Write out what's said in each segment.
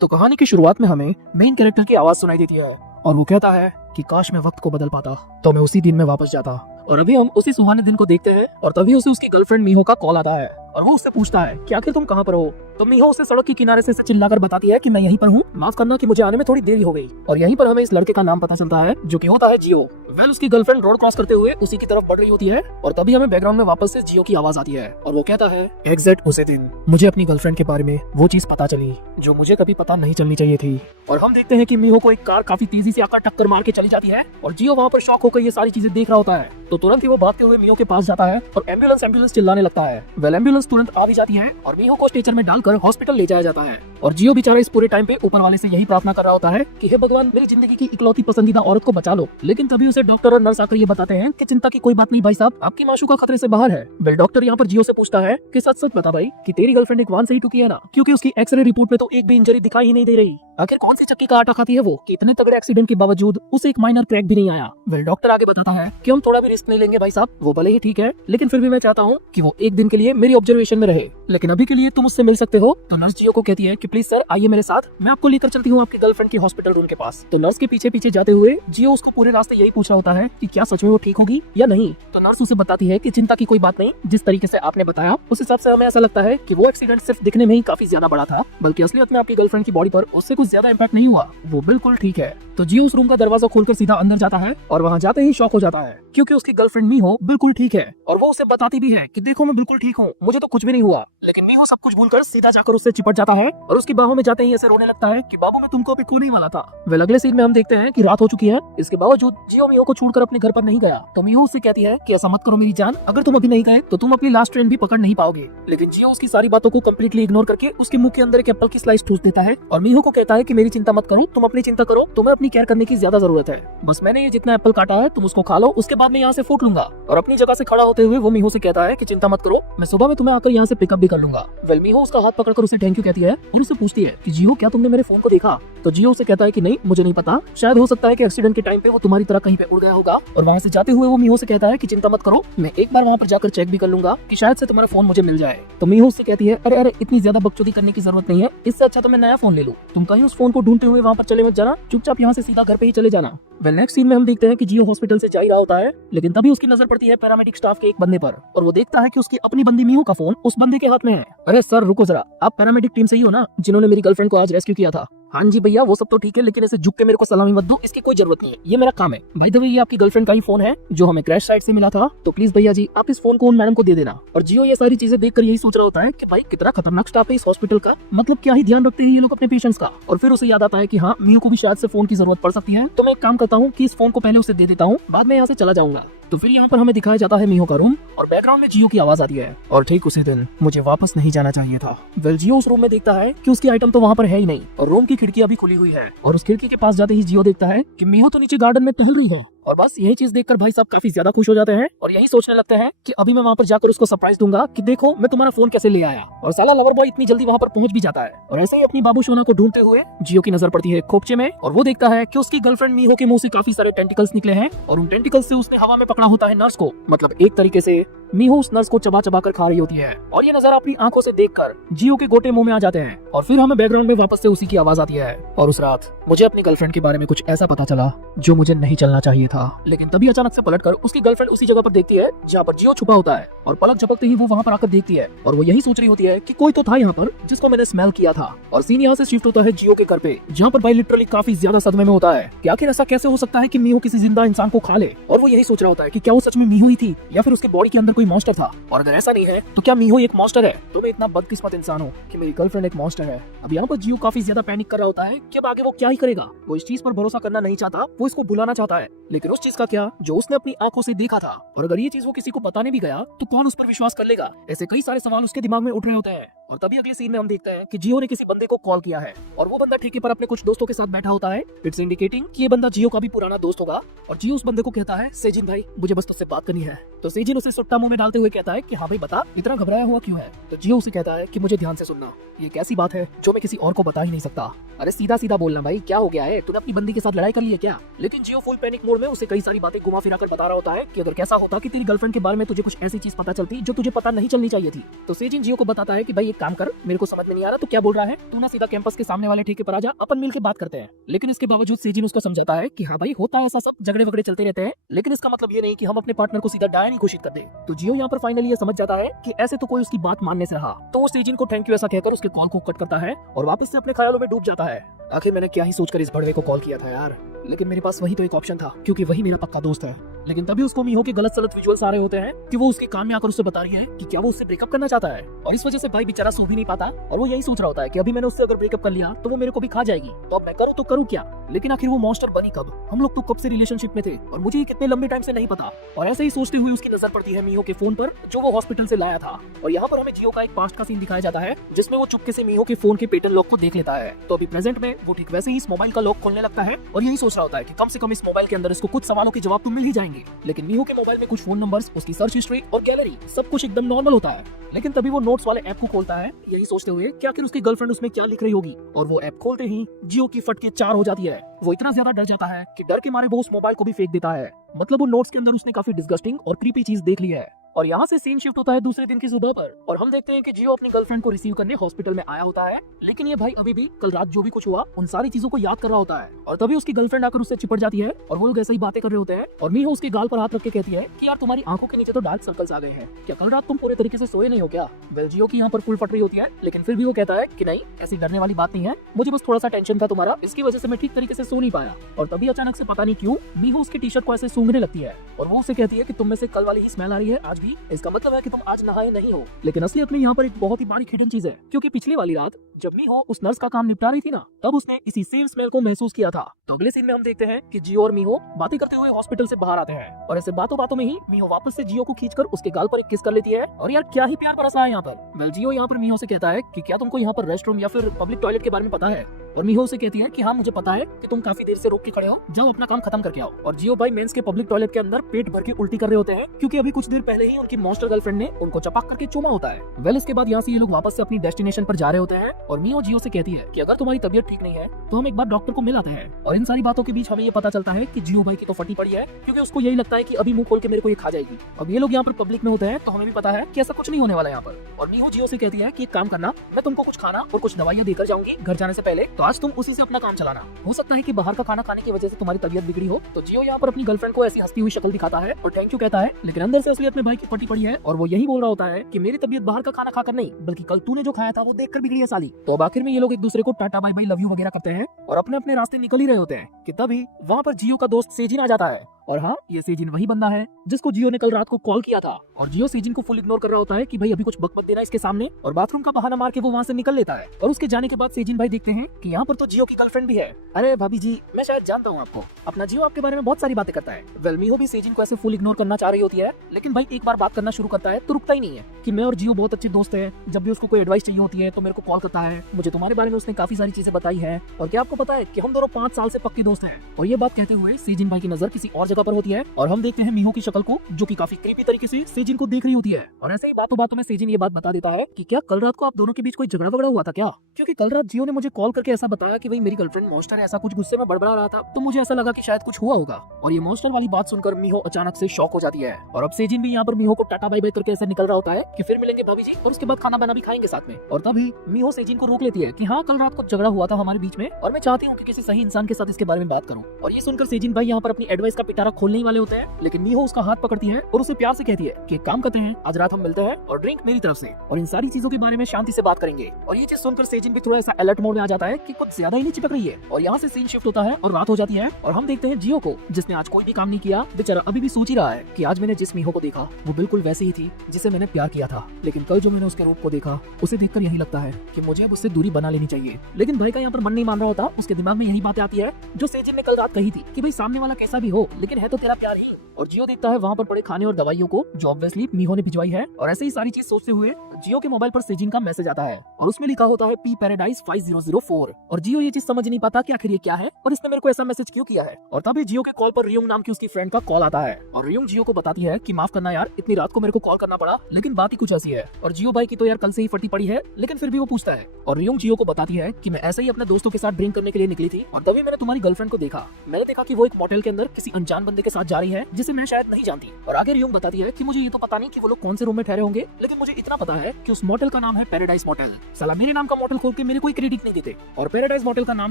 तो कहानी की शुरुआत में हमें मेन कैरेक्टर की आवाज सुनाई देती है और वो कहता है कि काश मैं वक्त को बदल पाता तो मैं उसी दिन में वापस जाता। और अभी हम उसी सुहाने दिन को देखते हैं और तभी उसे उसकी गर्लफ्रेंड मीहो का कॉल आता है और वो उससे पूछता है कि आखिर तुम कहाँ पर हो। तो मीहो उसे सड़क के किनारे से चिल्लाकर बताती है कि मैं यहीं पर हूँ, माफ करना कि मुझे आने में थोड़ी देरी हो गई। और यहीं पर हमें इस लड़के का नाम पता चलता है जो कि होता है जियो। वेल उसकी गर्लफ्रेंड रोड क्रॉस करते हुए उसी की तरफ बढ़ रही होती है और तभी हमें बैकग्राउंड में वापस से जियो की आवाज आती है और वो कहता है एग्जैक्ट उसी दिन मुझे अपनी गर्लफ्रेंड के बारे में वो चीज पता चली जो मुझे कभी पता नहीं चलनी चाहिए थी। और हम देखते हैं कि मीहो को एक कार काफी तेजी से आकर टक्कर मार के चली जाती है और जियो वहाँ पर शॉक होकर ये सारी चीजें देख रहा होता है। तो तुरंत ही वो भागते हुए मीहो के पास जाता है और एम्बुलेंस चिल्लाने लगता है। वेल एम्बुलेंस तुरंत आ भी जाती है और मीहो को स्ट्रेचर में डालकर हॉस्पिटल ले जाया जाता है। और जियो बेचारा इस पूरे टाइम पे ऊपर वाले से यही प्रार्थना कर रहा होता है कि हे भगवान मेरी जिंदगी की इकलौती पसंदीदा औरत को बचा लो। लेकिन तभी उसे डॉक्टर और नर्स आकर ये बताते हैं कि चिंता की कोई बात नहीं भाई साहब, आपकी माशूका खतरे से बाहर है। वेल डॉक्टर यहाँ पर जियो से पूछता है कि सच सच बता भाई कि तेरी गर्लफ्रेंड एक वाहन से ही टूकी है ना, क्योंकि उसकी एक्सरे रिपोर्ट में तो एक भी इंजरी दिखाई ही नहीं दे रही। आखिर कौन सी चक्की का आटा खाती है वो कि इतने तगड़े एक्सीडेंट के बावजूद उसे एक माइनर क्रैक भी नहीं आया। वेल डॉक्टर आगे बताता है कि हम थोड़ा भी रिस्क नहीं लेंगे भाई साहब, वो भले ही ठीक है लेकिन फिर भी मैं चाहता हूँ कि वो एक दिन के लिए मेरी ऑब्जर्वेशन में रहे, लेकिन अभी के लिए तुम उससे मिल सकते हो। तो नर्स जियो को कहती है कि प्लीज सर आइए मेरे साथ, मैं आपको लेकर चलती हूँ आपकी गर्लफ्रेंड की हॉस्पिटल रूम के पास। तो नर्स के पीछे पीछे जाते हुए जियो उसको पूरे रास्ते यही पूछ रहा होता है कि क्या सच में वो ठीक होगी या नहीं। तो नर्स उसे बताती है कि चिंता की कोई बात नहीं, जिस तरीके से आपने बताया उस हिसाब से हमें ऐसा लगता है कि वो एक्सीडेंट सिर्फ दिखने में ही काफी ज्यादा बड़ा था, बल्कि असलियत में आपकी गर्लफ्रेंड की बॉडी पर उससे कुछ ज्यादा इम्पैक्ट नहीं हुआ, वो बिल्कुल ठीक है। तो जियो उस रूम का दरवाजा खोलकर सीधा अंदर जाता है और वहाँ जाते ही शॉक हो जाता है क्योंकि उसकी गर्लफ्रेंड मीहो बिल्कुल ठीक है और वो उसे बताती भी है कि देखो मैं बिल्कुल ठीक हूँ, मुझे तो कुछ भी नहीं हुआ। लेकिन मीहो सब कुछ भूलकर सीधा जाकर उससे चिपट जाता है और उसकी बाहों में जाते ही ऐसे रोने लगता है कि बाबू मैं तुमको अभी खोने ही वाला था। वेल अगले सीन में हम देखते हैं कि रात हो चुकी है, इसके बावजूद जियो मीहो को छोड़कर अपने घर पर नहीं गया। तो मीहो उससे कहती है कि ऐसा मत करो मेरी जान, अगर तुम अभी नहीं गए तो तुम अपनी लास्ट ट्रेन भी पकड़ नहीं पाओगे। लेकिन जियो उसकी सारी बातों को कम्प्लीटली इग्नोर करके उसके मुंह के अंदर एक एप्पल की स्लाइस ठूस देता है और मीहो को कहता है कि मेरी चिंता मत करो, तुम अपनी चिंता करो, तुम्हें अपनी केयर करने की ज्यादा जरूरत है, बस मैंने ये जितना एप्पल काटा है तुम उसको खा लो, उसके बाद मैं यहाँ से फूट लूंगा। और अपनी जगह से खड़ा होते हुए वो मीहो से कहता है कि चिंता मत करो, मैं सुबह में तुम्हें आकर यहाँ से पिकअप भी कर लूंगा। वेल मीहो उसका हाथ पकड़कर उसे थैंक यू कहती है और उससे पूछती है कि जियो क्या तुमने मेरे फोन को देखा। तो जियो उसे कहता है कि नहीं मुझे नहीं पता, शायद हो सकता है कि एक्सीडेंट के टाइम पे वो तुम्हारी तरह कहीं पे उड़ गया होगा। और वहाँ से जाते हुए वो मीहो से कहता है कि चिंता मत करो, मैं एक बार वहाँ पर जाकर चेक भी कर लूंगा कि शायद से तुम्हारा फोन मुझे मिल जाए। तो मीहो उससे कहती है अरे अरे इतनी ज्यादा बकचोदी करने की जरूरत नहीं है, इससे अच्छा तो मैं नया फोन ले लूं, तुम कहीं उस फोन को ढूंढते हुए वहाँ पर चले मत जाना, चुपचाप यहाँ से सीधा घर पे ही चले जाना। वेल नेक्स्ट सीन में हम देखते हैं कि जियो हॉस्पिटल से जा ही रहा होता है, लेकिन तभी उसकी नजर पड़ती है पैरामेडिक स्टाफ के एक बंदे पर और वो देखता है कि उसकी अपनी बंदी मीहो का फोन उस बंदे के हाथ में है। अरे सर रुको जरा, आप पैरामेडिक टीम से ही हो ना जिन्होंने मेरी गर्लफ्रेंड को आज रेस्क्यू किया था? हाँ जी भैया वो सब तो ठीक है, लेकिन ऐसे झुक के मेरे को सलामी मत दो, इसकी कोई जरूरत नहीं है, ये मेरा काम है। भाई द वे ये आपकी गर्लफ्रेंड का ही फोन है जो हमें क्रैश साइट से मिला था, तो प्लीज भैया जी आप इस फोन को उन मैडम को दे देना। और जियो ये सारी चीजें देखकर यही सोच रहा होता है कि भाई कितना खतरनाक स्टाफ है इस हॉस्पिटल का, मतलब क्या ही ध्यान रखते हैं ये लोग अपने पेशेंट्स का। और फिर उसे याद आता है कि हाँ मीहो को भी शायद से फोन की जरूरत पड़ सकती है, तो मैं एक काम करता हूँ कि इस फोन को पहले उसे दे देता हूँ, बाद में यहाँ से चला जाऊंगा। तो फिर यहाँ पर हमें दिखाया जाता है मीहो का रूम और बैकग्राउंड में जियो की आवाज आती है और ठीक उसी दिन मुझे वापस नहीं जाना चाहिए था। वेल जियो उस रूम में देखता है कि उसकी आइटम तो वहाँ पर है ही नहीं और रूम की खिड़की अभी खुली हुई है और उस खिड़की के पास जाते ही जियो देखता है कि मीहो तो नीचे गार्डन में टहल रही है। और बस यही चीज देखकर भाई साहब काफी ज्यादा खुश हो जाते हैं और यही सोचने लगते हैं कि अभी मैं वहाँ पर जाकर उसको सरप्राइज दूंगा कि देखो मैं तुम्हारा फोन कैसे ले आया। और साला लवर बॉय इतनी जल्दी वहाँ पर पहुंच भी जाता है और ऐसे ही अपनी बाबू सोना को ढूंढते हुए जियो की नजर पड़ती है खोपचे में और वो देखता है कि उसकी गर्लफ्रेंड मीहो के मुंह से काफी सारे टेंटिकल्स निकले हैं और उन टेंटिकल्स से उसने हवा में पकड़ा होता है नर्स को, मतलब एक तरीके से मीहो उस नर्स को चबा चबा कर खा रही होती है। और ये नजारा अपनी आंखों से देखकर जियो के गोटे मुंह में आ जाते हैं और फिर हमें बैकग्राउंड में वापस से उसी की आवाज आती है। और उस रात मुझे अपनी गर्लफ्रेंड के बारे में कुछ ऐसा पता चला जो मुझे नहीं चलना चाहिए था। लेकिन तभी अचानक से पलटकर उसकी गर्लफ्रेंड उसी जगह पर देखती है जहाँ पर जियो छुपा होता है और पलक झपकते ही वो वहाँ पर आकर देखती है और वो यही सोच रही होती है कि कोई तो था यहाँ पर जिसको मैंने स्मेल किया था। और सीन यहाँ से शिफ्ट होता है जियो के घर पे जहाँ पर भाई लिटरली काफी ज्यादा सदमे में होता है कि आखिर ऐसा कैसे हो सकता है कि मीहो किसी जिंदा इंसान को खा ले। और वो यही सोच रहा होता है कि क्या वो सच में मीहो ही थी या फिर उसके बॉडी के अंदर कोई मॉन्स्टर था, और अगर ऐसा नहीं है तो क्या मीहो एक मॉन्स्टर है। तो मैं इतना बदकिस्मत इंसान हूँ कि मेरी गर्लफ्रेंड एक मॉन्स्टर है। अब यहाँ पर जियो काफी ज्यादा पैनिक कर रहा होता है कि अब आगे वो क्या ही करेगा। वो इस चीज पर भरोसा करना नहीं चाहता, वो इसको बुलाना चाहता है, लेकिन उस चीज का क्या जो उसने अपनी आंखों से देखा था। और अगर ये चीज वो किसी को बताने भी गया तो कौन उस पर विश्वास कर लेगा। ऐसे कई सारे सवाल उसके दिमाग में उठ रहे होते हैं। और तभी अगले सीन में हम देखते हैं कि जियो ने किसी बंदे को कॉल किया है और वो बंदा ठेके पर अपने कुछ दोस्तों के साथ बैठा होता है। इट्स इंडिकेटिंग कि ये बंदा जियो का भी पुराना दोस्त होगा। और जियो उस बंदे को कहता है सेजिन भाई मुझे बस तुझसे बात करनी है। तो सेजिन उसे सुट्टा मुंह मुंह में डालते हुए कहता है कि हाँ भाई बता, इतना घबराया हुआ क्यों है। तो जियो उसे कहता है कि मुझे ध्यान से सुनना, ये एक ऐसी बात है जो मैं किसी और को बता ही नहीं सकता। अरे सीधा सीधा बोलना भाई, क्या हो गया है, तूने अपनी बंदी के साथ लड़ाई कर ली है क्या। लेकिन जियो फुल पैनिक मोड में उसे कई सारी बातें घुमा फिरा कर बता रहा होता है कि अगर कैसा होता कि तेरी गर्लफ्रेंड के बारे में तुझे कुछ ऐसी चीज पता चलती जो तुझे पता नहीं चलनी चाहिए थी। तो सेजिन जियो को बताता है कि भाई एक काम कर, मेरे को समझ में नहीं आ रहा तो क्या बोल रहा है, तू ना सीधा कैंपस के सामने वाले ठेके पर आ जा, अपन मिल के बात करते हैं। लेकिन इसके बावजूद सेजिन उसको समझाता है कि हाँ भाई होता है ऐसा सब, झगड़े वगड़े चलते रहते हैं, लेकिन इसका मतलब ये नहीं कि हम अपने पार्टनर को सीधा डायन ही घोषित कर दें। तो जियो यहाँ पर फाइनली ये समझ जाता है कि ऐसे तो कोई उसकी बात मानने से रहा, तो वो सेजिन को थैंक यू ऐसा कहकर उसके कॉल को कट करता है और वापस से अपने ख्यालों में डूब जाता है। आखिर मैंने क्या ही सोचकर इस भड़वे को कॉल किया था यार, लेकिन मेरे पास वही तो एक ऑप्शन था क्योंकि वही मेरा पक्का दोस्त है। लेकिन तभी उसको मीहो के गलत सलत विजुअल्स आ रहे होते हैं कि वो उसके कान में आकर उससे बता रही है कि क्या वो उससे ब्रेकअप करना चाहता है, और इस वजह से भाई बेचारा सो भी नहीं पाता और वो यही सोच रहा होता है कि अभी मैंने उससे अगर ब्रेकअप कर लिया तो वो मेरे को भी खा जाएगी, तो अब मैं करूँ तो करूँ क्या। लेकिन आखिर वो मॉन्स्टर बनी कब, हम लोग तो कब से रिलेशनशिप में थे और मुझे कितने लंबे टाइम से नहीं पता। और ऐसे ही सोचते हुए उसकी नजर पड़ती है मीहो के फोन पर जो वो हॉस्पिटल से लाया था, और यहाँ पर हमें जियो का एक पास्ट का सीन दिखाया जाता है जिसमें वो चुपके से मीहो के फोन के पेटर्न लॉक को देख लेता है। तो अभी प्रेजेंट में वो ठीक वैसे ही इस मोबाइल का लॉक खोलने लगता है और यही सोच रहा होता है कि कम से कम इस मोबाइल के अंदर इसको कुछ सवालों के जवाब तो मिल ही जाएंगे। लेकिन मीहो के मोबाइल में कुछ फोन नंबर्स, उसकी सर्च हिस्ट्री और गैलरी सब कुछ एकदम नॉर्मल होता है। लेकिन तभी वो नोट्स वाले ऐप को खोलता है यही सोचते हुए कि आखिर उसकी गर्लफ्रेंड उसमें क्या लिख रही होगी, और वो ऐप खोलते ही जियो की फटके चार हो जाती है। वो इतना ज्यादा डर जाता है कि डर के मारे वो उस मोबाइल को भी फेंक देता है। मतलब वो नोट्स के अंदर उसने काफी डिस्गस्टिंग और क्रीपी चीज देख ली है। और यहाँ से सीन शिफ्ट होता है दूसरे दिन की सुबह पर, और हम देखते हैं कि जियो अपनी गर्लफ्रेंड को रिसीव करने हॉस्पिटल में आया होता है। लेकिन ये भाई अभी भी कल रात जो भी कुछ हुआ उन सारी चीजों को याद कर रहा होता है। और तभी उसकी गर्लफ्रेंड आकर उससे चिपट जाती है और वो लोग ऐसे ही बातें कर रहे होते हैं, और मीहो उसके गाल पर हाथ रख के कहती है कि यार तुम्हारी आंखों के नीचे तो डार्क सर्कल्स आ गए हैं, क्या कल रात तुम पूरे तरीके से सोए नहीं हो क्या। वेल जियो की यहाँ पर फुल फट रही होती है, लेकिन फिर भी वो कहता है कि नहीं ऐसी डरने वाली बात नहीं है, मुझे बस थोड़ा सा टेंशन था तुम्हारा, इसकी वजह से मैं ठीक तरीके से सो नहीं पाया। और तभी अचानक से पता नहीं क्यों मीहो उसकी टी शर्ट को ऐसे सूंघने लगती है और वो उसे कहती है कि तुम में से कल वाली ही स्मेल आ रही है आज भी, इसका मतलब है कि तुम आज नहाए नहीं हो। लेकिन असलियत में यहाँ पर एक बहुत ही बारीक हिडन चीज है, क्योंकि पिछली वाली रात जब मीहो उस नर्स का काम निपटा रही थी ना, तब उसने इसी सेम स्मेल को महसूस किया था। तो अगले सीन में हम देखते हैं कि जियो और मीहो बातें करते हुए हॉस्पिटल से बाहर आते हैं, और ऐसे बातों बातों में ही मीहो वापस से जियो को खींचकर उसके गाल पर एक किस कर लेती है। और यार क्या ही प्यार बरसा है यहाँ पर। वेल जियो यहाँ पर मीहो से कहता है कि क्या तुमको यहाँ पर रेस्ट रूम या फिर पब्लिक टॉयलेट के बारे में पता है, और मीहो से कहती है कि हाँ मुझे पता है कि तुम काफी देर से रोक के खड़े हो, जाओ अपना काम खत्म करके आओ। और जियो भाई मेंस के पब्लिक टॉयलेट के अंदर पेट भर के उल्टी कर रहे होते हैं, क्योंकि अभी कुछ देर पहले ही उनकी मॉन्स्टर गर्लफ्रेंड ने उनको चपाक करके चूमा होता है। वेल इसके बाद यहाँ से ये लोग वापस से अपनी डेस्टिनेशन पर जा रहे होते हैं, और मीहो जियो से कहती है कि अगर तुम्हारी तबीयत ठीक नहीं है तो हम एक बार डॉक्टर को मिल आते हैं। और इन सारी बातों के बीच हमें ये पता चलता है कि जियो भाई की तो फटी पड़ी है, क्योंकि उसको यही लगता है कि अभी मुंह खोल के मेरे को ये खा जाएगी। अब ये लोग यहाँ पर पब्लिक में होते हैं तो हमें भी पता है कि ऐसा कुछ नहीं होने वाला यहाँ पर। और मीहो जियो से कहती है कि एक काम करना, मैं तुमको कुछ खाना और कुछ दवाइयाँ देकर जाऊंगी घर जाने से पहले, तो आज तुम उसी से अपना काम चलाना। हो सकता है कि बाहर का खाना खाने की वजह से तुम्हारी तबीयत बिगड़ी हो। तो जियो यहाँ पर अपनी गर्लफ्रेंड को ऐसी हंसती हुई शक्ल दिखाता है और थैंक यू कहता है, लेकिन अंदर से असलियत में भाई की फटी पड़ी है, और वो यही बोल रहा होता है कि मेरी तबीयत बाहर का खाना खाकर नहीं बल्कि कल तूने जो खाया था वो देखकर बिगड़ी है साली। तो अब आखिर में ये लोग एक दूसरे को tata bye bye love you वगैरह करते हैं और अपने अपने रास्ते निकल ही रहे होते हैं कि तभी वहाँ पर जियो का दोस्त सेजिन आ जाता है। और हाँ, ये सेजिन वही बंदा है जिसको जियो ने कल रात को कॉल किया था। और जियो सेजिन को फुल इग्नोर कर रहा होता है कि भाई अभी कुछ बक मत देना इसके सामने, और बाथरूम का बहाना मार के वो वहाँ से निकल लेता है। और उसके जाने के बाद सेजिन भाई देखते हैं कि यहाँ पर तो जियो की गर्लफ्रेंड भी है। अरे भाभी जी, मैं शायद जानता हूँ आपको, अपना जियो आपके बारे में बहुत सारी बातें करता है। वेल मीहो भी सेजिन को ऐसे फुल इग्नोर करना चाह रही होती है, लेकिन भाई एक बार बात करना शुरू करता है तो रुकता ही नहीं है कि मैं और जियो बहुत अच्छे दोस्त है, जब भी उसको कोई एडवाइस चाहिए होती है तो मेरे को कॉल करता है, मुझे तुम्हारे बारे में उसने काफी सारी चीजें बताई है, और क्या आपको पता है कि हम दोनों 5 साल से पक्की दोस्त हैं। और ये बात कहते हुए सेजिन भाई की नजर किसी और जगह पर होती है, और हम देखते हैं मीहो की शक्ल को जो कि काफी क्रीपी तरीके से सेजिन को देख रही होती है। और ऐसे ही बातों बातों में सेजिन ये बात बता देता है कि क्या कल रात को आप दोनों के बीच कोई झगड़ा वगड़ा हुआ था क्या, क्योंकि कल रात जियो ने मुझे कॉल करके ऐसा बताया कि भाई मेरी गर्लफ्रेंड मॉन्स्टर है, ऐसा कुछ गुस्से में बड़बड़ा रहा था, तो मुझे ऐसा लगा कि शायद कुछ हुआ होगा। और ये मॉन्स्टर वाली बात सुनकर मीहो अचानक से शॉक हो जाती है, और अब सेजिन भी यहाँ पर मीहो को टाटा बाय बाय करके ऐसे निकल रहा होता है कि फिर मिलेंगे भाभी जी, और उसके बाद खाना बना भी खाएंगे साथ में। और तभी मीहो सेजिन को रोक लेती है कि हाँ कल रात को झगड़ा हुआ था हमारे बीच में, और मैं चाहती हूँ कि किसी सही इंसान के साथ इसके बारे में बात करूँ। और ये सुनकर सेजिन भाई यहाँ पर अपनी एडवाइस का पिटारा खोलने ही वाले होते हैं, लेकिन मीहो उसका हाथ पकड़ती है और उसे प्यार से कहती है कि एक काम करते हैं, आज रात हम मिलते हैं और ड्रिंक मेरी तरफ से, और इन सारी चीजों के बारे में शांति से बात करेंगे। और ये चीज सुनकर सेजिन भी थोड़ा सा अलर्ट मोड में आ जाता है कि कुछ ज्यादा ही नहीं चिपक रही है। और यहाँ से सीन शिफ्ट होता है और रात हो जाती है, और हम देखते हैं जियो को जिसने आज कोई भी काम नहीं किया। बेचारा अभी भी सोच ही रहा है कि आज मैंने जिस मीहो को देखा वो बिल्कुल वैसी ही थी जिसे मैंने प्यार किया था, लेकिन कल जो मैंने उसके रूप को देखा उसे देखकर यही लगता है कि मुझे अब उससे दूरी बना लेनी चाहिए। लेकिन भाई का यहाँ पर मन नहीं मान रहा होता, उसके दिमाग में यही बातें आती है जो सेजिन ने कल रात कही थी कि भाई सामने वाला कैसा भी हो लेकिन लेकिन है तो तेरा प्यार ही। और जियो देखता है वहाँ पर पड़े खाने और दवाइयों को जो ऑब्वियसली मीहो ने भिजवाई है। और ऐसे ही सारी चीज सोचते हुए जियो के मोबाइल पर सेजिन का मैसेज आता है और उसमें लिखा होता है पी पैराडाइज 5004। और जियो ये चीज समझ नहीं पाता कि आखिर ये क्या है और इसने मेरे को ऐसा मैसेज क्यों किया है। और तभी जियो के कॉल पर रियोंग नाम की उसकी फ्रेंड का कॉल आता है और रियोंग जियो को बताती है कि माफ करना यार, इतनी रात को मेरे को कॉल करना पड़ा, लेकिन बात ही कुछ ऐसी है। और जियो भाई की तो यार कल से ही फटी पड़ी है, लेकिन फिर भी वो पूछता है। और रियोंग जियो को बताती है कि मैं ऐसे ही अपने दोस्तों के साथ ड्रिंक करने के लिए निकली थी और तभी मैंने तुम्हारी गर्लफ्रेंड को देखा। मैंने देखा कि वो एक मोटेल के अंदर किसी अनजान बंदे के साथ जा रही है जिसे मैं शायद नहीं जानती। और आगे रियोंग बताती है कि मुझे ये तो पता नहीं कि वो लोग कौन से रूम में ठहरे होंगे, लेकिन मुझे इतना पता है कि उस मोटेल का नाम है पैराडाइज मोटेल। साला मेरे नाम का मोटेल खोल के मेरे कोई क्रेडिट नहीं देते। और पैराडाइज मोटेल का नाम